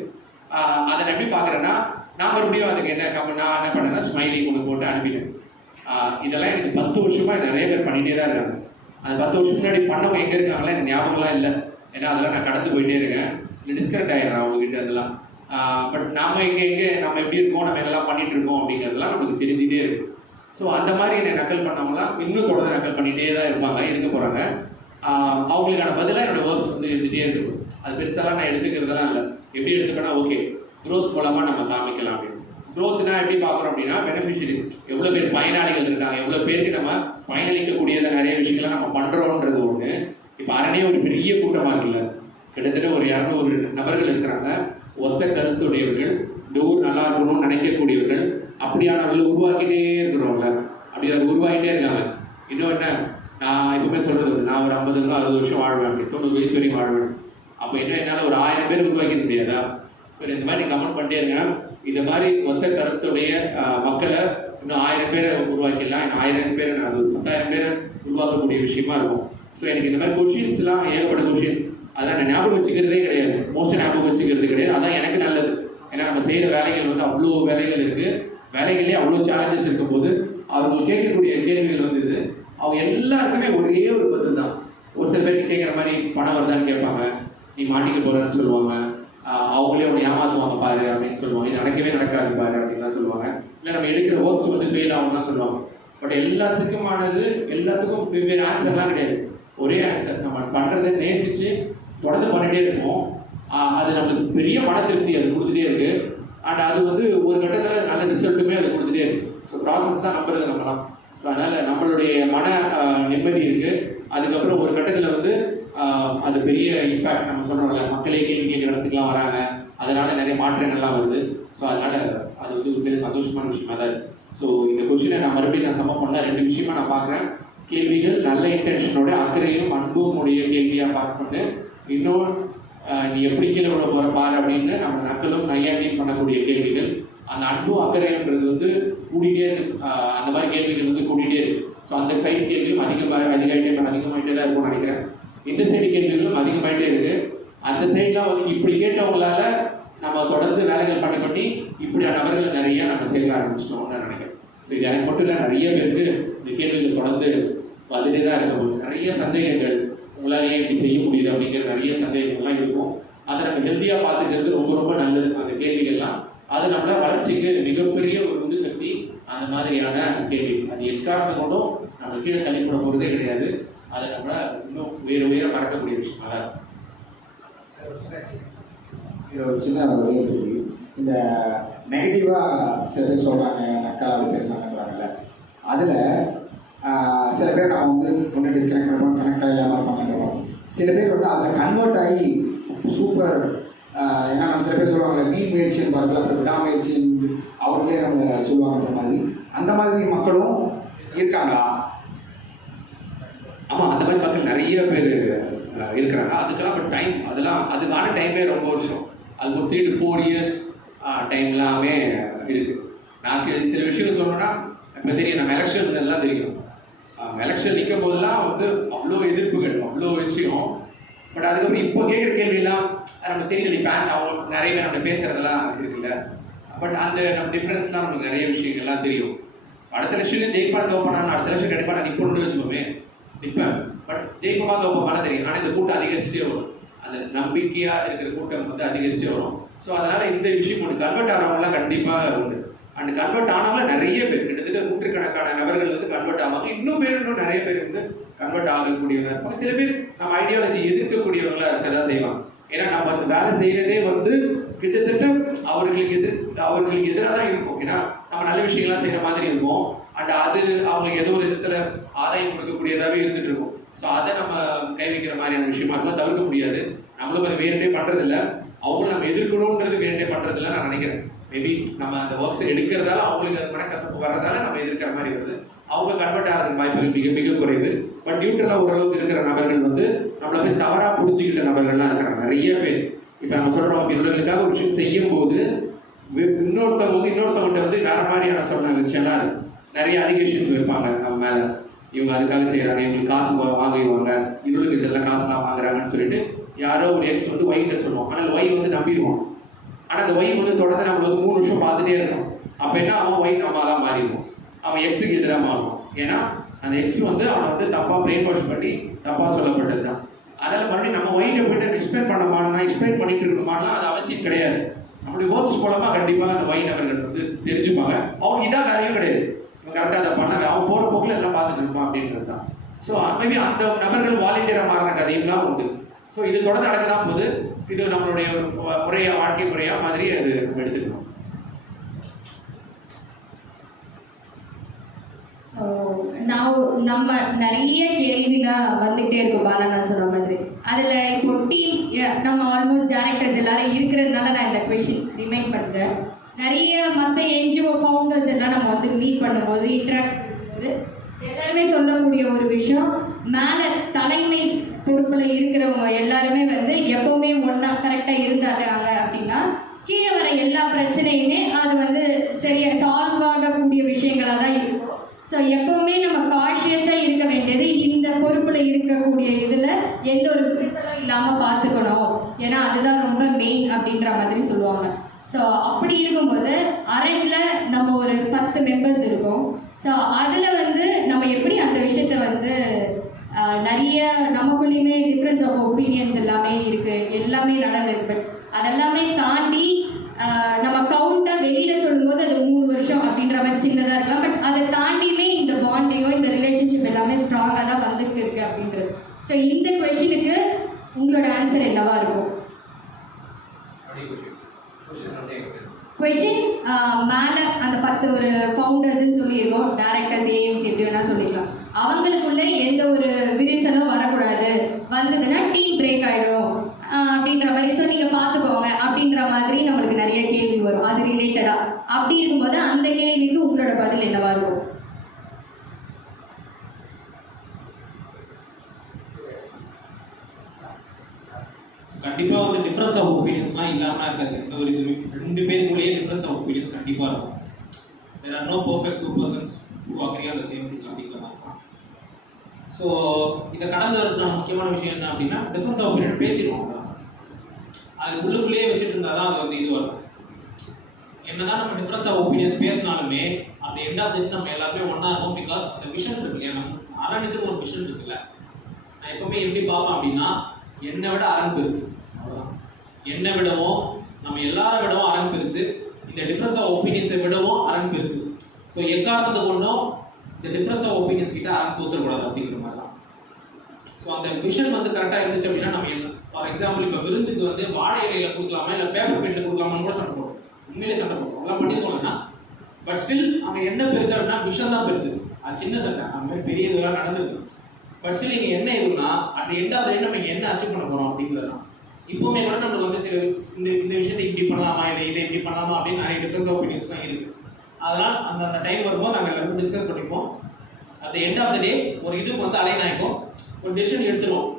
அதை நான் எப்படி பார்க்குறேன்னா, நான் மறுபடியும் அதுக்கு என்ன கமெண்ட் நான் என்ன பண்ணேன்னா ஸ்மைலி ஒன்று போட்டு அனுப்பிட்டேன். இதெல்லாம் எனக்கு 10 வருஷமாக நிறைய பேர் பண்ணிகிட்டே தான் இருக்காங்க. அந்த 10 வருஷம் முன்னாடி பண்ணவங்க எங்கே இருக்காங்களா எனக்கு ஞாபகம்லாம் இல்லை. ஏன்னா அதெல்லாம் நான் கடந்து போயிட்டே இருக்கேன், இல்லை டிஸ்கனெக்ட் ஆகிடுறேன் அவங்ககிட்ட அதெல்லாம். பட் நம்ம எங்கே நம்ம எப்படி இருக்கோம், நம்ம என்னெல்லாம் பண்ணிட்டு இருக்கோம் அப்படிங்கிறதுலாம் நமக்கு தெரிஞ்சுட்டே இருக்கு. ஸோ அந்த மாதிரி என்னை நக்கல் பண்ணவங்களாம் இன்னும் தொடர்ந்து நக்கல் பண்ணிகிட்டே தான் இருப்பாங்க, இருக்க போகிறாங்க. அவங்களுக்கான பதிலாக என்னோடய ஒர்க்ஸ் வந்து இருந்துகிட்டே இருக்கும். அது பெருசாலாம் நான் எடுத்துக்கிறதுலாம் இல்லை. எப்படி எடுத்துக்கணும், ஓகே க்ரோத் மூலமாக நம்ம காமிக்கலாம் அப்படின்னு. க்ரோத்னா எப்படி பார்க்குறோம் அப்படின்னா, பெனிஃபிஷரிஸ் எவ்வளோ பேர் பயனாளிகள் இருக்காங்க, எவ்வளோ பேருக்கு நம்ம பயனளிக்கக்கூடியதை நிறைய விஷயங்களை நம்ம பண்ணுறோன்றது ஒன்று. இப்போ அரணே ஒரு பெரிய கூட்டமாக இருக்குல்ல, கிட்டத்தட்ட ஒரு 200 நபர்கள் இருக்கிறாங்க. ஒத்த கருத்துடையவர்கள், இந்த ஊர் நல்லா இருக்கணும்னு நினைக்கக்கூடியவர்கள், அப்படியானவர்கள் உருவாக்கிட்டே இருக்கிறோம்ல. அப்படி அது உருவாகிட்டே இருக்காங்க. இன்னும் என்ன, நான் எப்பவுமே சொல்கிறது, நான் ஒரு 50-60 வருஷம் வாழ்வேன், அப்படி 90 வயசு வரைக்கும் வாழ்வேன். அப்போ என்ன, என்னால் ஒரு 1000 பேர் உருவாக்கிட முடியாதா? சரி, இந்த மாதிரி கமெண்ட் பண்ணிட்டே இருங்க. இந்த மாதிரி ஒத்த கருத்துடைய மக்களை இன்னும் 1000 பேரை உருவாக்கிடலாம். இன்னும் 1000 பேர், அது ஒரு 10,000 பேரை உருவாக்கக்கூடிய விஷயமா இருக்கும். ஸோ எனக்கு இந்த மாதிரி கொஷின்ஸ்லாம் ஏகப்பட்ட கொஷின்ஸ், அதெல்லாம் நான் ஞாபகம் வச்சுக்கிறதே கிடையாது. மோஸ்ட்டாக ஞாபகம் வச்சுக்கிறது கிடையாது. அதான் எனக்கு நல்லது. ஏன்னா நம்ம செய்கிற வேலைகள் வந்து அவ்வளோ வேலைகள் இருக்குது, வேலைகளே அவ்வளோ சேலஞ்சஸ் இருக்கும் போது அவங்க கேட்கக்கூடிய கேள்விகள் வந்து இது அவங்க எல்லாருக்குமே ஒரே ஒரு பதில் தான். ஒரு சில பேருக்கு கேட்குற மாதிரி பணம் வருதான்னு கேட்பாங்க, நீ மாட்டிக்க போகிறேன்னு சொல்லுவாங்க, அவங்களே ஒன்று ஏமாற்றுவாங்க பாரு அப்படின்னு சொல்லுவாங்க, இது நடக்கவே நடக்காது பாரு அப்படின்லாம் சொல்லுவாங்க. இல்லை நம்ம எடுக்கிற ஒர்க்ஸ் வந்து ஃபெயில் ஆகும்லாம் சொல்லுவாங்க. பட் எல்லாத்துக்குமானது, எல்லாத்துக்கும் வெவ்வேறு ஆன்சர்லாம் கிடையாது, ஒரே ஆன்சர். நம்ம பண்ணுறதை நேசித்து தொடர்ந்து பண்ணிகிட்டே இருப்போம். அது நம்மளுக்கு பெரிய மன திருப்தி அது கொடுத்துட்டே இருக்குது. அண்ட் அது வந்து ஒரு கட்டத்தில் நல்ல ரிசல்ட்டுமே அது கொடுத்துட்டே இருக்குது. ஸோ ப்ராசஸ் தான் நம்புறது நம்மலாம். ஸோ அதனால் நம்மளுடைய மன நிம்மதி இருக்குது. அதுக்கப்புறம் ஒரு கட்டத்தில் வந்து அது பெரிய இம்பேக்ட். நம்ம சொல்கிறோம்ல, மக்களே கேள்வி கேட்குற இடத்துக்குலாம் வராங்க, அதனால் நிறைய மாற்றங்கள்லாம் வருது. ஸோ அதனால் அது வந்து ஒரு பெரிய சந்தோஷமான விஷயமா தான் இருக்குது. ஸோ இந்த கொஸ்டினை நான் மறுபடியும் சம்மப் பண்ண 2 விஷயமா நான் பார்க்குறேன். கேள்விகள் நல்ல இன்டென்ஷனோட அக்கறையும் அன்பும் உடைய கேள்வியாக பார்க்கணுன்னு, இன்னொன்று நீ எப்படி கீழே விட போகிற பாரு அப்படின்னு நம்ம நக்கலும் நையாண்டியும் பண்ணக்கூடிய கேள்விகள். அந்த அன்பும் அக்கறைன்றது வந்து கூடிட்டே இருக்கு. அந்த மாதிரி கேள்விகள் வந்து கூடிட்டே இருக்கு. ஸோ அந்த சைடு கேள்வியும் அதிகமாகிட்டே தான் இருக்கும்னு நினைக்கிறேன். இந்த சைடு கேள்விகளும் அதிகமாகிட்டே இருக்கு. அந்த சைட்லாம் வந்து இப்படி கேட்டவங்களால நம்ம தொடர்ந்து வேலைகள் பண்ணி இப்படியான நபர்கள் நிறைய நம்ம சேர்க்க ஆரம்பிச்சிட்டோம்னு நினைக்கிறேன். ஸோ இது எனக்கு மட்டும் இல்லை, நிறைய பேருக்கு இந்த கேள்விகள் தொடர்ந்து வந்துட்டே தான் இருக்கும். நிறைய சந்தேகங்கள், உங்களாலேயே இப்படி செய்ய முடியுது அப்படிங்கிற நிறைய சந்தேகங்கள்லாம் இருக்கும். அதை நம்ம ஹெல்த்தியாக பார்த்துக்கிறது ரொம்ப ரொம்ப நல்லது. அந்த கேள்விகள்லாம் அது நம்மள வளர்ச்சிக்கு மிகப்பெரிய ஒரு உந்து சக்தி. அந்த மாதிரியான கேள்வி அது எக்காரணத்தை கொண்டும் நம்ம கீழே தள்ளிப்பட போகிறதே கிடையாது. அதை நம்மள இன்னும் உயர மறக்கக்கூடிய விஷயம். அதான் இது ஒரு சின்ன கேள்வி. இந்த நெகட்டிவாக சில பேர் சொல்கிறாங்க, நக்கலாக பேசுகிறாங்கன்றாங்கல்ல, அதில் சில பேர் நம்ம வந்து ஒன்று டிஸ்கனெக்ட் பண்ணுறோம், கனெக்டாக இல்லாமல் இருப்பாங்க. சில பேர் வந்து அதில் கன்வெர்ட் ஆகி சூப்பர், ஏன்னா நம்ம சில பேர் சொல்லுவாங்க மீன் முயற்சின்னு பார்க்கல, அப்புறம் விடாமுயற்சின்னு அவர்களே நம்ம சொல்லுவாங்கன்ற மாதிரி, அந்த மாதிரி மக்களும் இருக்காங்களா? ஆமாம், அந்த மாதிரி மக்கள் நிறைய பேர் இருக்கிறாங்க. அதுக்கெல்லாம் இப்போ டைம், அதுக்கான டைமே ரொம்ப வருஷம். அது ஒரு 3 to 4 years டைம்லாமே இருக்குது. நான் சில விஷயம் சொல்லணும்னா, இப்போ தெரியும் நம்ம எலெக்ஷன் எல்லாம் தெரியும். எலெக்ஷன் நிற்கும் போதெல்லாம் வந்து அவ்வளோ எதிர்ப்புகள், அவ்வளோ விஷயம். பட் அதுக்கப்புறம் இப்போ கேட்குற கேள்வியெல்லாம் நமக்கு தெரியுது. இப்போ அவங்க நிறைய பேர் நம்ம பேசுகிறதெல்லாம் இருக்குல்ல. பட் அந்த நம்ம டிஃப்ரென்ஸ்லாம் நமக்கு நிறைய விஷயங்கள்லாம் தெரியும். அடுத்த லட்சம் ஜெயிப்பா தோப்பானா, அடுத்த லட்சம் கண்டிப்பாக நான் நிற்போன்னு வச்சுக்கோமே, நிற்பேன். பட் ஜெயிப்பமா தோப்பமான தெரியும். ஆனால் இந்த கூட்டம் அதிகரிச்சுட்டே வரும். அந்த நம்பிக்கையாக இருக்கிற கூட்டம் வந்து அதிகரிச்சுட்டே வரும். ஸோ அதனால் இந்த விஷயம் ஒன்று கன்வெர்ட் ஆனவங்களாம் கண்டிப்பாக உண்டு. அண்ட் கன்வெர்ட் ஆனவங்கள நிறைய பேர், கிட்டத்தட்ட 100கணக்கான நபர்கள் வந்து கன்வெர்ட் ஆவாங்க. இன்னும் நிறைய பேர் வந்து கன்வெர்ட் ஆகக்கூடியவங்க இருப்பாங்க. சில பேர் நம்ம ஐடியாலஜி எதிர்க்கக்கூடியவங்களா இருக்கதான் செய்வாங்க. ஏன்னா நம்ம அந்த வேலை செய்கிறதே வந்து கிட்டத்தட்ட அவர்களுக்கு எதிராக தான் இருக்கும். ஏன்னா நம்ம நல்ல விஷயங்கள்லாம் செய்கிற மாதிரி இருக்கும். அண்ட் அது அவங்களுக்கு ஏதோ ஒரு விதத்தில் ஆதாயம் கொடுக்கக்கூடியதாகவே இருந்துட்டு இருக்கும். ஸோ அதை நம்ம கை வைக்கிற மாதிரியான விஷயமா இருக்கும், தவிர்க்க முடியாது. நம்மளும் அது வேறுடே பண்ணுறதில்ல, அவங்களும் நம்ம எதிர்க்கணுன்றது வேறுடே பண்ணுறதில்ல நான் நினைக்கிறேன். மேபி நம்ம அந்த ஒர்க்ஸை எடுக்கிறதால அவங்களுக்கு அது மனக்கசப்பு வர்றதால நம்ம எதிர்க்கிற மாதிரி வருது. அவங்க கன்வெர்ட் ஆகிறதுக்கு வாய்ப்புகள் மிக மிக குறைவு. பட் நியூட்ரலாக ஓரளவுக்கு இருக்கிற நபர்கள் வந்து நம்மளை போய் தவறாக புரிஞ்சுக்கிட்ட நபர்கள்லாம் இருக்கிறாங்க நிறைய பேர். இப்போ நம்ம சொல்கிறோம், இவர்களுக்காக ஒரு விஷயம் செய்யும் போது இன்னொருத்தவங்க வந்து வேற மாதிரியான சொன்ன விஷயம்லாம் இருக்கு. நிறைய அலிகேஷன்ஸ் வைப்பாங்க நம்ம மேலே. இவங்க அதுக்காக செய்கிறாங்க, இவங்களுக்கு காசு வாங்கிடுவாங்க, இவங்களுக்கு இதெல்லாம் காசுலாம் வாங்குறாங்கன்னு சொல்லிட்டு யாரோ ஒரு எக்ஸ் வந்து ஒய்கிட்ட சொல்லுவோம். ஆனால் ஒய் வந்து நம்பிடுவோம். ஆனால் அந்த ஒய் வந்து தொடர்ந்து நம்ம வந்து 3 வருஷம் பார்த்துட்டே இருக்கணும். அப்போ என்ன அவன் ஒய் நம்மளாம் மாறிடுவோம், அவன் எக்ஸுக்கு எதிராக மாறுவோம். ஏன்னா அந்த எக்ஸ் வந்து அவனை வந்து தப்பாக பிரெயின் வாஷ் பண்ணி தப்பாக சொல்லப்பட்டது தான். அதனால் மறுபடியும் நம்ம ஒய்கிட்ட போய்ட்டு எக்ஸ்பிளைன் பண்ண மாட்டோம்னா, எக்ஸ்பிளைன் பண்ணிட்டு இருக்கணுமானா அது அவசியம் கிடையாது. நம்மளுடைய ஒர்க்ஸ் மூலமாக கண்டிப்பாக அந்த ஒய் நபர்கள் வந்து தெரிஞ்சுப்பாங்க. அவங்க இதான் வேலையும் கிடையாது, இவங்க கரெக்டாக அதை பண்ணாங்க, அவன் போகிற போக்கில் இதெல்லாம் பார்த்துட்டு இருப்பான் அப்படின்றது தான். ஸோ மேபி அந்த நபர்கள் வாலண்டியராக மாறின கதையும்லாம் உண்டு. ஸோ இது தொடர்ந்து நடக்க தான் போது. இது நம்மளுடைய ஒரு முறையாக, வாழ்க்கை முறையாக மாதிரி அது எடுத்துக்கணும். ஸோ நம்ம நிறைய கேள்விலாம் வந்துகிட்டே இருக்கும் பாலா சொல்ற மாதிரி. அதில் இப்போ டீம் நம்ம ஆல்மோஸ்ட் டேரக்டர்ஸ் எல்லாரும் இருக்கிறதுனால நான் இந்த கொஷின் ரிமைண்ட் பண்ணுறேன். நிறைய மற்ற என்ஜிஓ ஃபவுண்டர்ஸ் எல்லாம் நம்ம வந்து மீட் பண்ணும்போது, இன்ட்ராக்ட் பண்ணும்போது எல்லாருமே சொல்லக்கூடிய ஒரு விஷயம், மேலே தலைமை பொறுப்பில் இருக்கிறவங்க எல்லாருமே வந்து எப்போவுமே ஒன்றா கரெக்டாக இருந்தாங்க அப்படின்னா கீழே வர எல்லா பிரச்சனையுமே அது வந்து சரியாக சால்வ் ஆகக்கூடிய விஷயங்களாக தான் இருக்கும். ஸோ எப்போவுமே நம்ம கான்ஷியஸாக இருக்க வேண்டியது இந்த பொறுப்பில் இருக்கக்கூடிய இதில் எந்த ஒரு விரிசலும் இல்லாமல் பார்த்துக்கணும். ஏன்னா அதுதான் ரொம்ப மெயின் அப்படின்ற மாதிரி சொல்லுவாங்க. ஸோ அப்படி இருக்கும்போது அரங்கில் நம்ம ஒரு 10 மெம்பர்ஸ் இருக்கோம். ஸோ அதில் வந்து நம்ம எப்படி அந்த விஷயத்த வந்து நிறைய நமக்குள்ளேயுமே டிஃப்ரென்ஸ் ஆஃப் ஒப்பீனியன்ஸ் எல்லாமே இருக்குது, எல்லாமே நடந்தது. பட் அதெல்லாமே தாண்டி நம்ம கவுண்டாக வெளியில் சொல்லும்போது அது 3 வருஷம் அப்படின்ற மாதிரி சின்னதாக இருக்கலாம். பட் அதை தாண்டியுமே இந்த பாண்டிங்கோ இந்த ரிலேஷன்ஷிப் எல்லாமே ஸ்ட்ராங்காக தான் வந்துட்டு இருக்கு அப்படின்றது. ஸோ இந்த கொஷினுக்கு உங்களோட ஆன்சர் என்னவா இருக்கும்? கொஷின் மேலே அந்த 10 ஒரு ஃபவுண்டர்ஸ்ன்னு சொல்லியிருக்கோம், டேரக்டர்ஸ், ஏஎம்சி எப்படி வேணால் சொல்லிக்கலாம். அவங்களுக்குள்ள எந்த ஒரு விரிசலும் வரக்கூடாது, வந்ததுன்னா டீம் பிரேக் ஆகிடும் அப்படின்ற மாதிரி. ஸோ நீங்கள் பார்த்துக்கோங்க அப்படின்ற மாதிரி நம்மளுக்கு நிறைய கேள்வி வரும் அது ரிலேட்டடாக. அப்படி இருக்கும்போது அந்த கேள்விக்கு உங்களோட பதில் என்னவா இருக்கும்? ஆஃப் ஒப்பீனியன்ஸ்லாம் இல்லாமல் இருக்காது. இந்த ஒரு இது 2 பேருக்குள்ளேயே டிஃபரன்ஸ் ஆஃப் ஒப்பீனியன்ஸ் கண்டிப்பாக இருக்கும். There are no perfect 2 persons who agree on the same thing அப்படிங்கிற மாதிரி தான். ஸோ இதை கடந்து வரதுக்கான முக்கியமான விஷயம் என்ன அப்படின்னா டிஃபரன்ஸ் ஆஃப் ஒப்பீனியன் பேசிடுவோம். அது உள்ளுக்குள்ளேயே வச்சுட்டு இருந்தால் தான் அது வந்து இது வரும். என்னதான் நம்ம டிஃபரன்ஸ் ஆஃப் ஒப்பீனியன்ஸ் பேசினாலுமே அந்த எண்ட் ஆஃப் தி நம்ம எல்லாருமே ஒன்றா இருக்கும். பிகாஸ் அந்த விஷன் இருக்கு இல்லையா, நம்ம அரணுக்கு ஒரு விஷன் இருக்குல்ல. நான் எப்பவுமே எப்படி பார்ப்பேன் அப்படின்னா என்னை விட அரண் பெருசு, அவ்வளோதான். என்னை விடவும் நம்ம எல்லாரை விடவும் அரண் பெருசு, இந்த டிஃபரன்ஸ் ஆஃப் ஒப்பீனியன்ஸை விடவும் அரண் பெருசு. ஸோ எக்காரணத்தை கொண்டும் இந்த டிஃபரன்ஸ் ஆஃப் ஒப்பீனியன்ஸ் கிட்ட அரண் தூத்தக்கூடாது அப்படிங்கிற மாதிரி தான். ஸோ அந்த விஷன் வந்து கரெக்டாக இருந்துச்சு அப்படின்னா நம்ம என்ன, ஃபார் எக்ஸாம்பிள் இப்போ விருந்துக்கு வந்து வாழை இலையில கொடுக்கலாமா இல்லை பேப்பர் பெயிண்ட் கொடுக்கலாமான்னு கூட சண்டை போடுவோம். உண்மையிலே சண்டை போடுவோம், அதெல்லாம் பண்ணிருக்கோம்னா. பட் ஸ்டில் அங்கே என்ன பெருசு அப்படின்னா விஷன் தான் பெருசு. அது சின்ன சண்டை, அந்த மாதிரி பெரிய இதெல்லாம் நடந்துருக்கு. பட் ஸ்டில் நீங்கள் என்ன இதுனா அப்படி எண்டாவது நம்ம என்ன அச்சீவ் பண்ண போகிறோம் அப்படிங்கிறது தான். இப்போவுமே கூட நம்மளுக்கு வந்து சில இந்த விஷயத்தை இப்படி பண்ணலாமா இல்லை இதை இப்படி பண்ணலாமா அப்படின்னு நிறைய டிஃபரன்ஸ் ஆஃப் ஒப்பீனியன்ஸ் தான் இருக்குது. அதனால் அந்த டைம் வரும்போது நாங்கள் எல்லாரும் டிஸ்கஸ் பண்ணிப்போம். at the end of the day ஒரு இதுக்கு வந்து அலைன் ஆகிக்கும், ஒரு டெசிஷன் எடுத்துருவோம்.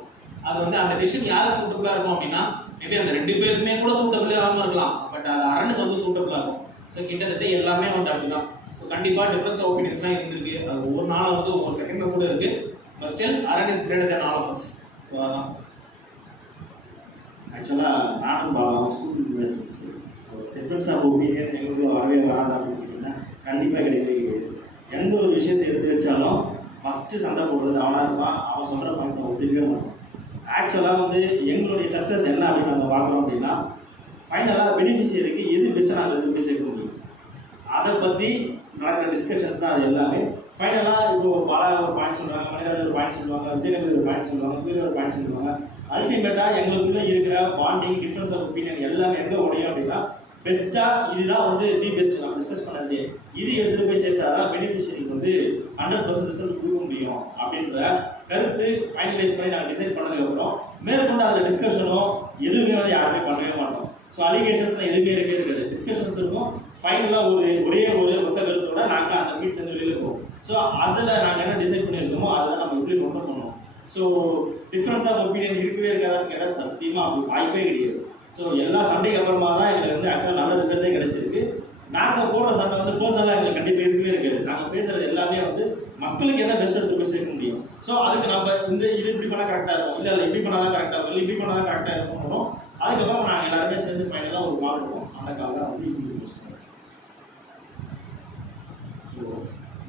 அது வந்து அந்த டெசிஷன் யாருக்கு சூட்டபுளாக இருக்கும் அப்படின்னா மேபி அந்த 2 பேருக்குமே கூட சூட்டபுளாக இருக்கலாம். பட் அது அரணுக்கு வந்து சூட்டபுளாக இருக்கும். ஸோ கிட்டத்தட்ட எல்லாமே வந்து அப்படிதான். ஸோ கண்டிப்பாக டிஃபரன்ஸ் ஆஃப் ஒப்பீனியன்ஸ்லாம் இருந்திருக்கு. அது ஒவ்வொரு நாளும் வந்து ஒவ்வொரு செகண்டில் கூட இருக்குது. But still Aran is greater than all of us. So அதான் ஆக்சுவலாக நானும் school friends. So difference of opinion எங்களுக்குள்ள வரவே வராது அப்படின்னா கண்டிப்பாக கிடையாது. எந்த ஒரு விஷயத்தை எடுத்து வச்சாலும் ஃபஸ்ட்டு சண்டை போடுறது அவனாக இருப்பான். அவன் சொல்கிற பாயிண்ட் ஒத்துக்கவே மாட்டான். ஆக்சுவலாக வந்து எங்களுடைய சக்ஸஸ் என்ன அப்படின்னு நம்ம பார்க்குறோம் அப்படின்னா ஃபைனலாக பெனிஃபிஷியரிக்கு எது பெஸ்ட்டாக நாங்கள் எது போய் சேர்க்க முடியும் அதை பற்றி நடக்கிற டிஸ்கஷன்ஸ் தான். அது எல்லாமே ஃபைனலாக இப்போ பாலா ஒரு பாயிண்ட் சொல்லுவாங்க, மனிதர்கள் ஒரு பாயிண்ட் சொல்லுவாங்க, விஜயகாந்த் ஒரு பாயிண்ட் சொல்லுவாங்க, சூரிய ஒரு பாயிண்ட் சொல்லுவாங்க. அல்டிமேட்டாக எங்களுக்குள்ள இருக்கிற பாண்டிங் டிஃபரன்ஸ் ஆஃப் ஒப்பீனியன் எல்லாமே எங்கே உடையும் அப்படின்னா பெஸ்ட்டாக இதுதான் வந்து தி பெஸ்ட் நான் டிஸ்கஸ் பண்ணது இது எடுத்துகிட்டு போய் சேர்த்தாதான் பெனிஃபிஷியரிக்கு வந்து 100% ரிசல்ட் கொடுக்க முடியும் அப்படின்ற கருத்து ஃபைனலைஸ் பண்ணி நாங்கள் டிசைட் பண்ணதுக்கப்புறம் மேற்கொண்டு அந்த டிஸ்கஷனோ எதுவுமே வந்து யாருமே பண்ணவே மாட்டோம். ஸோ அலிகேஷன்ஸ் எதுவுமே இருக்காது. டிஸ்கஷன்ஸ் இருக்கும். ஃபைனலாக ஒரே ஒரு ஒத்த கருத்தோட நாங்கள் அந்த மீட்லேருந்து வெளியில் போவோம். ஸோ அதில் நாங்கள் என்ன டிசைட் பண்ணியிருக்கோமோ அதில் நம்ம எப்படி நோட் பண்ணுவோம். ஸோ டிஃப்ரென்ஸ் ஆஃப் ஒப்பீனியன் இருக்கவே இருக்காதான்னு கேட்டால் சத்தியமாக அப்படி வாய்ப்பே கிடையாது. ஸோ எல்லா சண்டைக்கு அப்புறமா தான் எங்களுக்கு வந்து ஆக்சுவலாக நல்ல ரிசல்ட்டே கிடைச்சிருக்கு. நாங்கள் போடுற சண்டை வந்து பர்சனலாக எங்களுக்கு கண்டிப்பாக இருக்கவே இருக்காது. நாங்கள் பேசுகிறது எல்லாமே வந்து மக்களுக்கு என்ன பெஸ்ட் எடுத்து போய் சேர்க்க முடியும். ஸோ அதுக்கு நம்ம இது இப்படி பண்ணால் கரெக்டாக இருக்கும், இல்லை இப்படி பண்ணால் தான் கரெக்டாக இருக்கும், இல்லை இப்படி பண்ணால் தான் கரெக்டாக இருக்கும். அதுக்கப்புறம் நாங்கள் எல்லாருமே சேர்ந்து ஃபைனலாக ஒரு மாறுவோம். அந்த காலம் வந்து இப்படி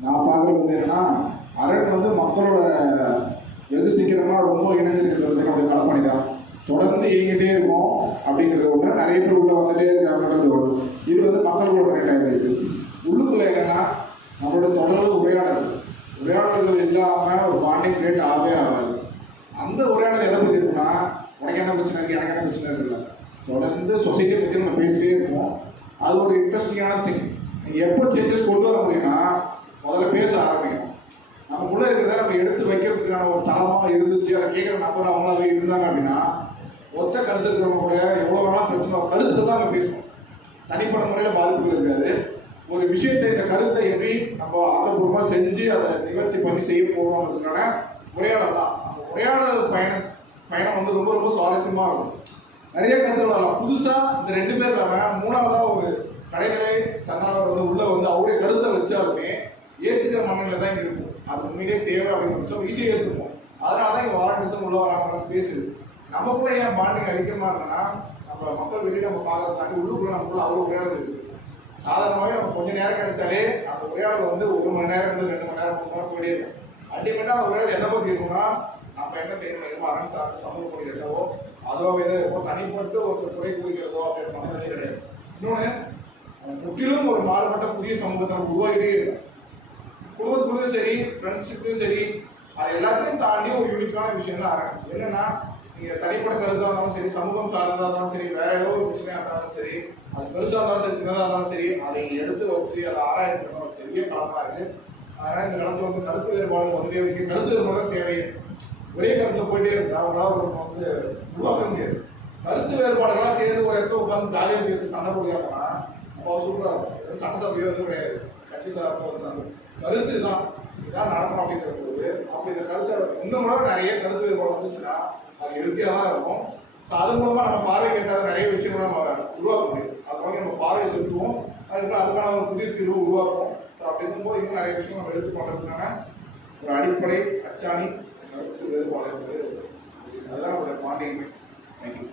நான் பார்க்குறது வந்து என்னன்னா அரண் வந்து மக்களோட எது சீக்கிரமா ரொம்ப இணைஞ்சிருக்கிறது வந்து நம்மளுடைய கலப்பணி தான். தொடர்ந்து இயங்கிட்டே இருக்கும் அப்படிங்கிறது ஒன்று. நிறைய பேர் உள்ள வந்துட்டே இருக்காங்கிறது ஒன்று. இது வந்து மக்களோட கரெக்டாக இருக்குது. உள்ளுக்குள்ள என்னன்னா நம்மளோட தொடர்ந்து உரையாடல்கள் இல்லாமல் ஒரு பாண்டிங் கிரியேட் ஆகவே ஆகாது. அந்த உரையாடல் எதை பற்றி இருக்குன்னா உனக்கு என்ன பிரச்சனை இருக்குது, எனக்கு என்ன பிரச்சனை இருக்குல்ல, தொடர்ந்து சொசைட்டியை பற்றி நம்ம பேசிட்டே இருக்கோம். அது ஒரு இன்ட்ரெஸ்டிங்கான திங். எப்போ சேஞ்சஸ் கொண்டு வர முடியும்னா முதல்ல பேச ஆரம்பிக்கணும். நமக்குள்ளே இருக்கிறத நம்ம எடுத்து வைக்கிறதுக்கான ஒரு தளமாக இருந்துச்சு. அதை கேட்குற நபர் அவங்களாவே இருந்தாங்க அப்படின்னா ஒத்த கருத்து இருக்கிறவங்க கூட எவ்வளோ வேணாலும் பிரச்சனை கருத்தை தான் நம்ம பேசணும். தனிப்பட்ட முறையில் பாதிப்புகள் இருக்காது. ஒரு விஷயத்தை இந்த கருத்தை எப்படி நம்ம ஆக்கப்பூர்வமாக செஞ்சு அதை நிவர்த்தி பண்ணி செய்ய போகிறோங்கிறதுக்கான உரையாடல் தான். அந்த உரையாடல் பயணம் வந்து ரொம்ப ரொம்ப சுவாரஸ்யமாக இருக்கும். நிறைய கருத்துகள் வரலாம். புதுசாக இந்த 2 பேர் இல்லாமல் 3ஆவதாக ஒரு கடைகளை தன்னாளர் வந்து உள்ள வந்து அவருடைய கருத்தை வச்சாலுமே ஏற்றுக்கிற மனநிலை தான் இங்கே இருக்கும். அது உண்மையிலே தேவை அப்படின்னு ஈஸியாக ஏற்றுப்போம். அதனால தான் இங்கே வாலண்டியர்ஸும் உள்ள வராங்க பேசுது. நமக்குள்ளே ஏன் பாண்டிங் அதிகமாக இருக்குன்னா நம்ம மக்கள் வெளியே நம்ம பார்க்கறத தாண்டி உள்ளுக்குள்ள நமக்குள்ள அவ்வளோ உரையாடல் இருக்குது. சாதாரணமாகவே நம்ம கொஞ்சம் நேரம் கிடைச்சாலே அந்த உரையாடல் வந்து 1 மணி நேரம் 2 மணி நேரம் 3 மணி நேரம் போயிட்டே இருக்கும். அல்டிமேட்டாக அந்த உரையாடல் எதை பற்றி இருக்குன்னா நம்ம என்ன செய்யணும், எதுவும் அரண் சார்ந்த சமூக பணிகளோ அதுவாக எதோ தனிப்பட்டு ஒரு குறை குறிக்கிறதோ அப்படின்ற மனநிலை கிடையாது. இன்னொன்று முற்றிலும் ஒரு மாறுபட்ட புதிய சமூகத்தை நம்ம உருவாகிட்டே இருக்கும். குடும்பத்துக்குள்ளேயும் சரி, ஃப்ரெண்ட்ஷிப்லையும் சரி, அது எல்லாத்தையும் தாண்டி ஒரு யூனிக்கான விஷயம் தான் அரண். என்னன்னா நீங்கள் தனிப்பட்ட கருத்தாக இருந்தாலும் சரி, சமூகம் சார்ந்ததாக இருந்தாலும் சரி, வேற ஏதோ ஒரு பிரச்சனையாக இருந்தாலும் சரி, அது பெருசாக இருந்தாலும் சரி, சின்னதாக இருந்தாலும் சரி, அதை எடுத்து வச்சு அதை ஆராய்ச்சி ஒரு பெரிய களமாக இருக்குது. அதனால் இந்த காலத்தில் வந்து கருத்து வேறுபாடு வந்துட்டே இருக்கு. கருத்து வேறுபாடு தேவையே. ஒரே கருத்தில் போயிட்டே இருக்கு. அவங்களால வந்து உருவாக்க முடியாது. கருத்து வேறுபாடுகள்லாம் சேர்ந்து ஒரு இடத்துல உட்காந்து ஜாலியாக பேசி சண்டை போடுறாங்கன்னா அப்போ சூப்பராக இருக்கும். சண்டை சபையோ எதுவும் கிடையாது. கட்சி சார்ந்த ஒரு சண்டை கருத்து தான் இதான் நடக்கணும் அப்படிங்கிற போது அப்போ இந்த கருத்தை இன்னும் கூட நிறைய கருத்து வேறுபாடு வந்துச்சுன்னா அது இயற்கையாக தான் இருக்கும். ஸோ அது மூலமாக நம்ம பார்வை கேட்டாத நிறைய விஷயங்களை நம்ம உருவாக்க முடியும். அது மாதிரி நம்ம பார்வையை செலுத்துவோம், அதுக்கான ஒரு புதிய தீர்வு உருவாக்குவோம். ஸோ அப்படி இருக்கும்போது இன்னும் நிறைய விஷயம் நம்ம எடுத்துக்கொண்டதுக்கான ஒரு அடிப்படை அச்சாணி வேறுபாடு. அதுதான் நம்மளுடைய பாண்டியன். தேங்க்யூ.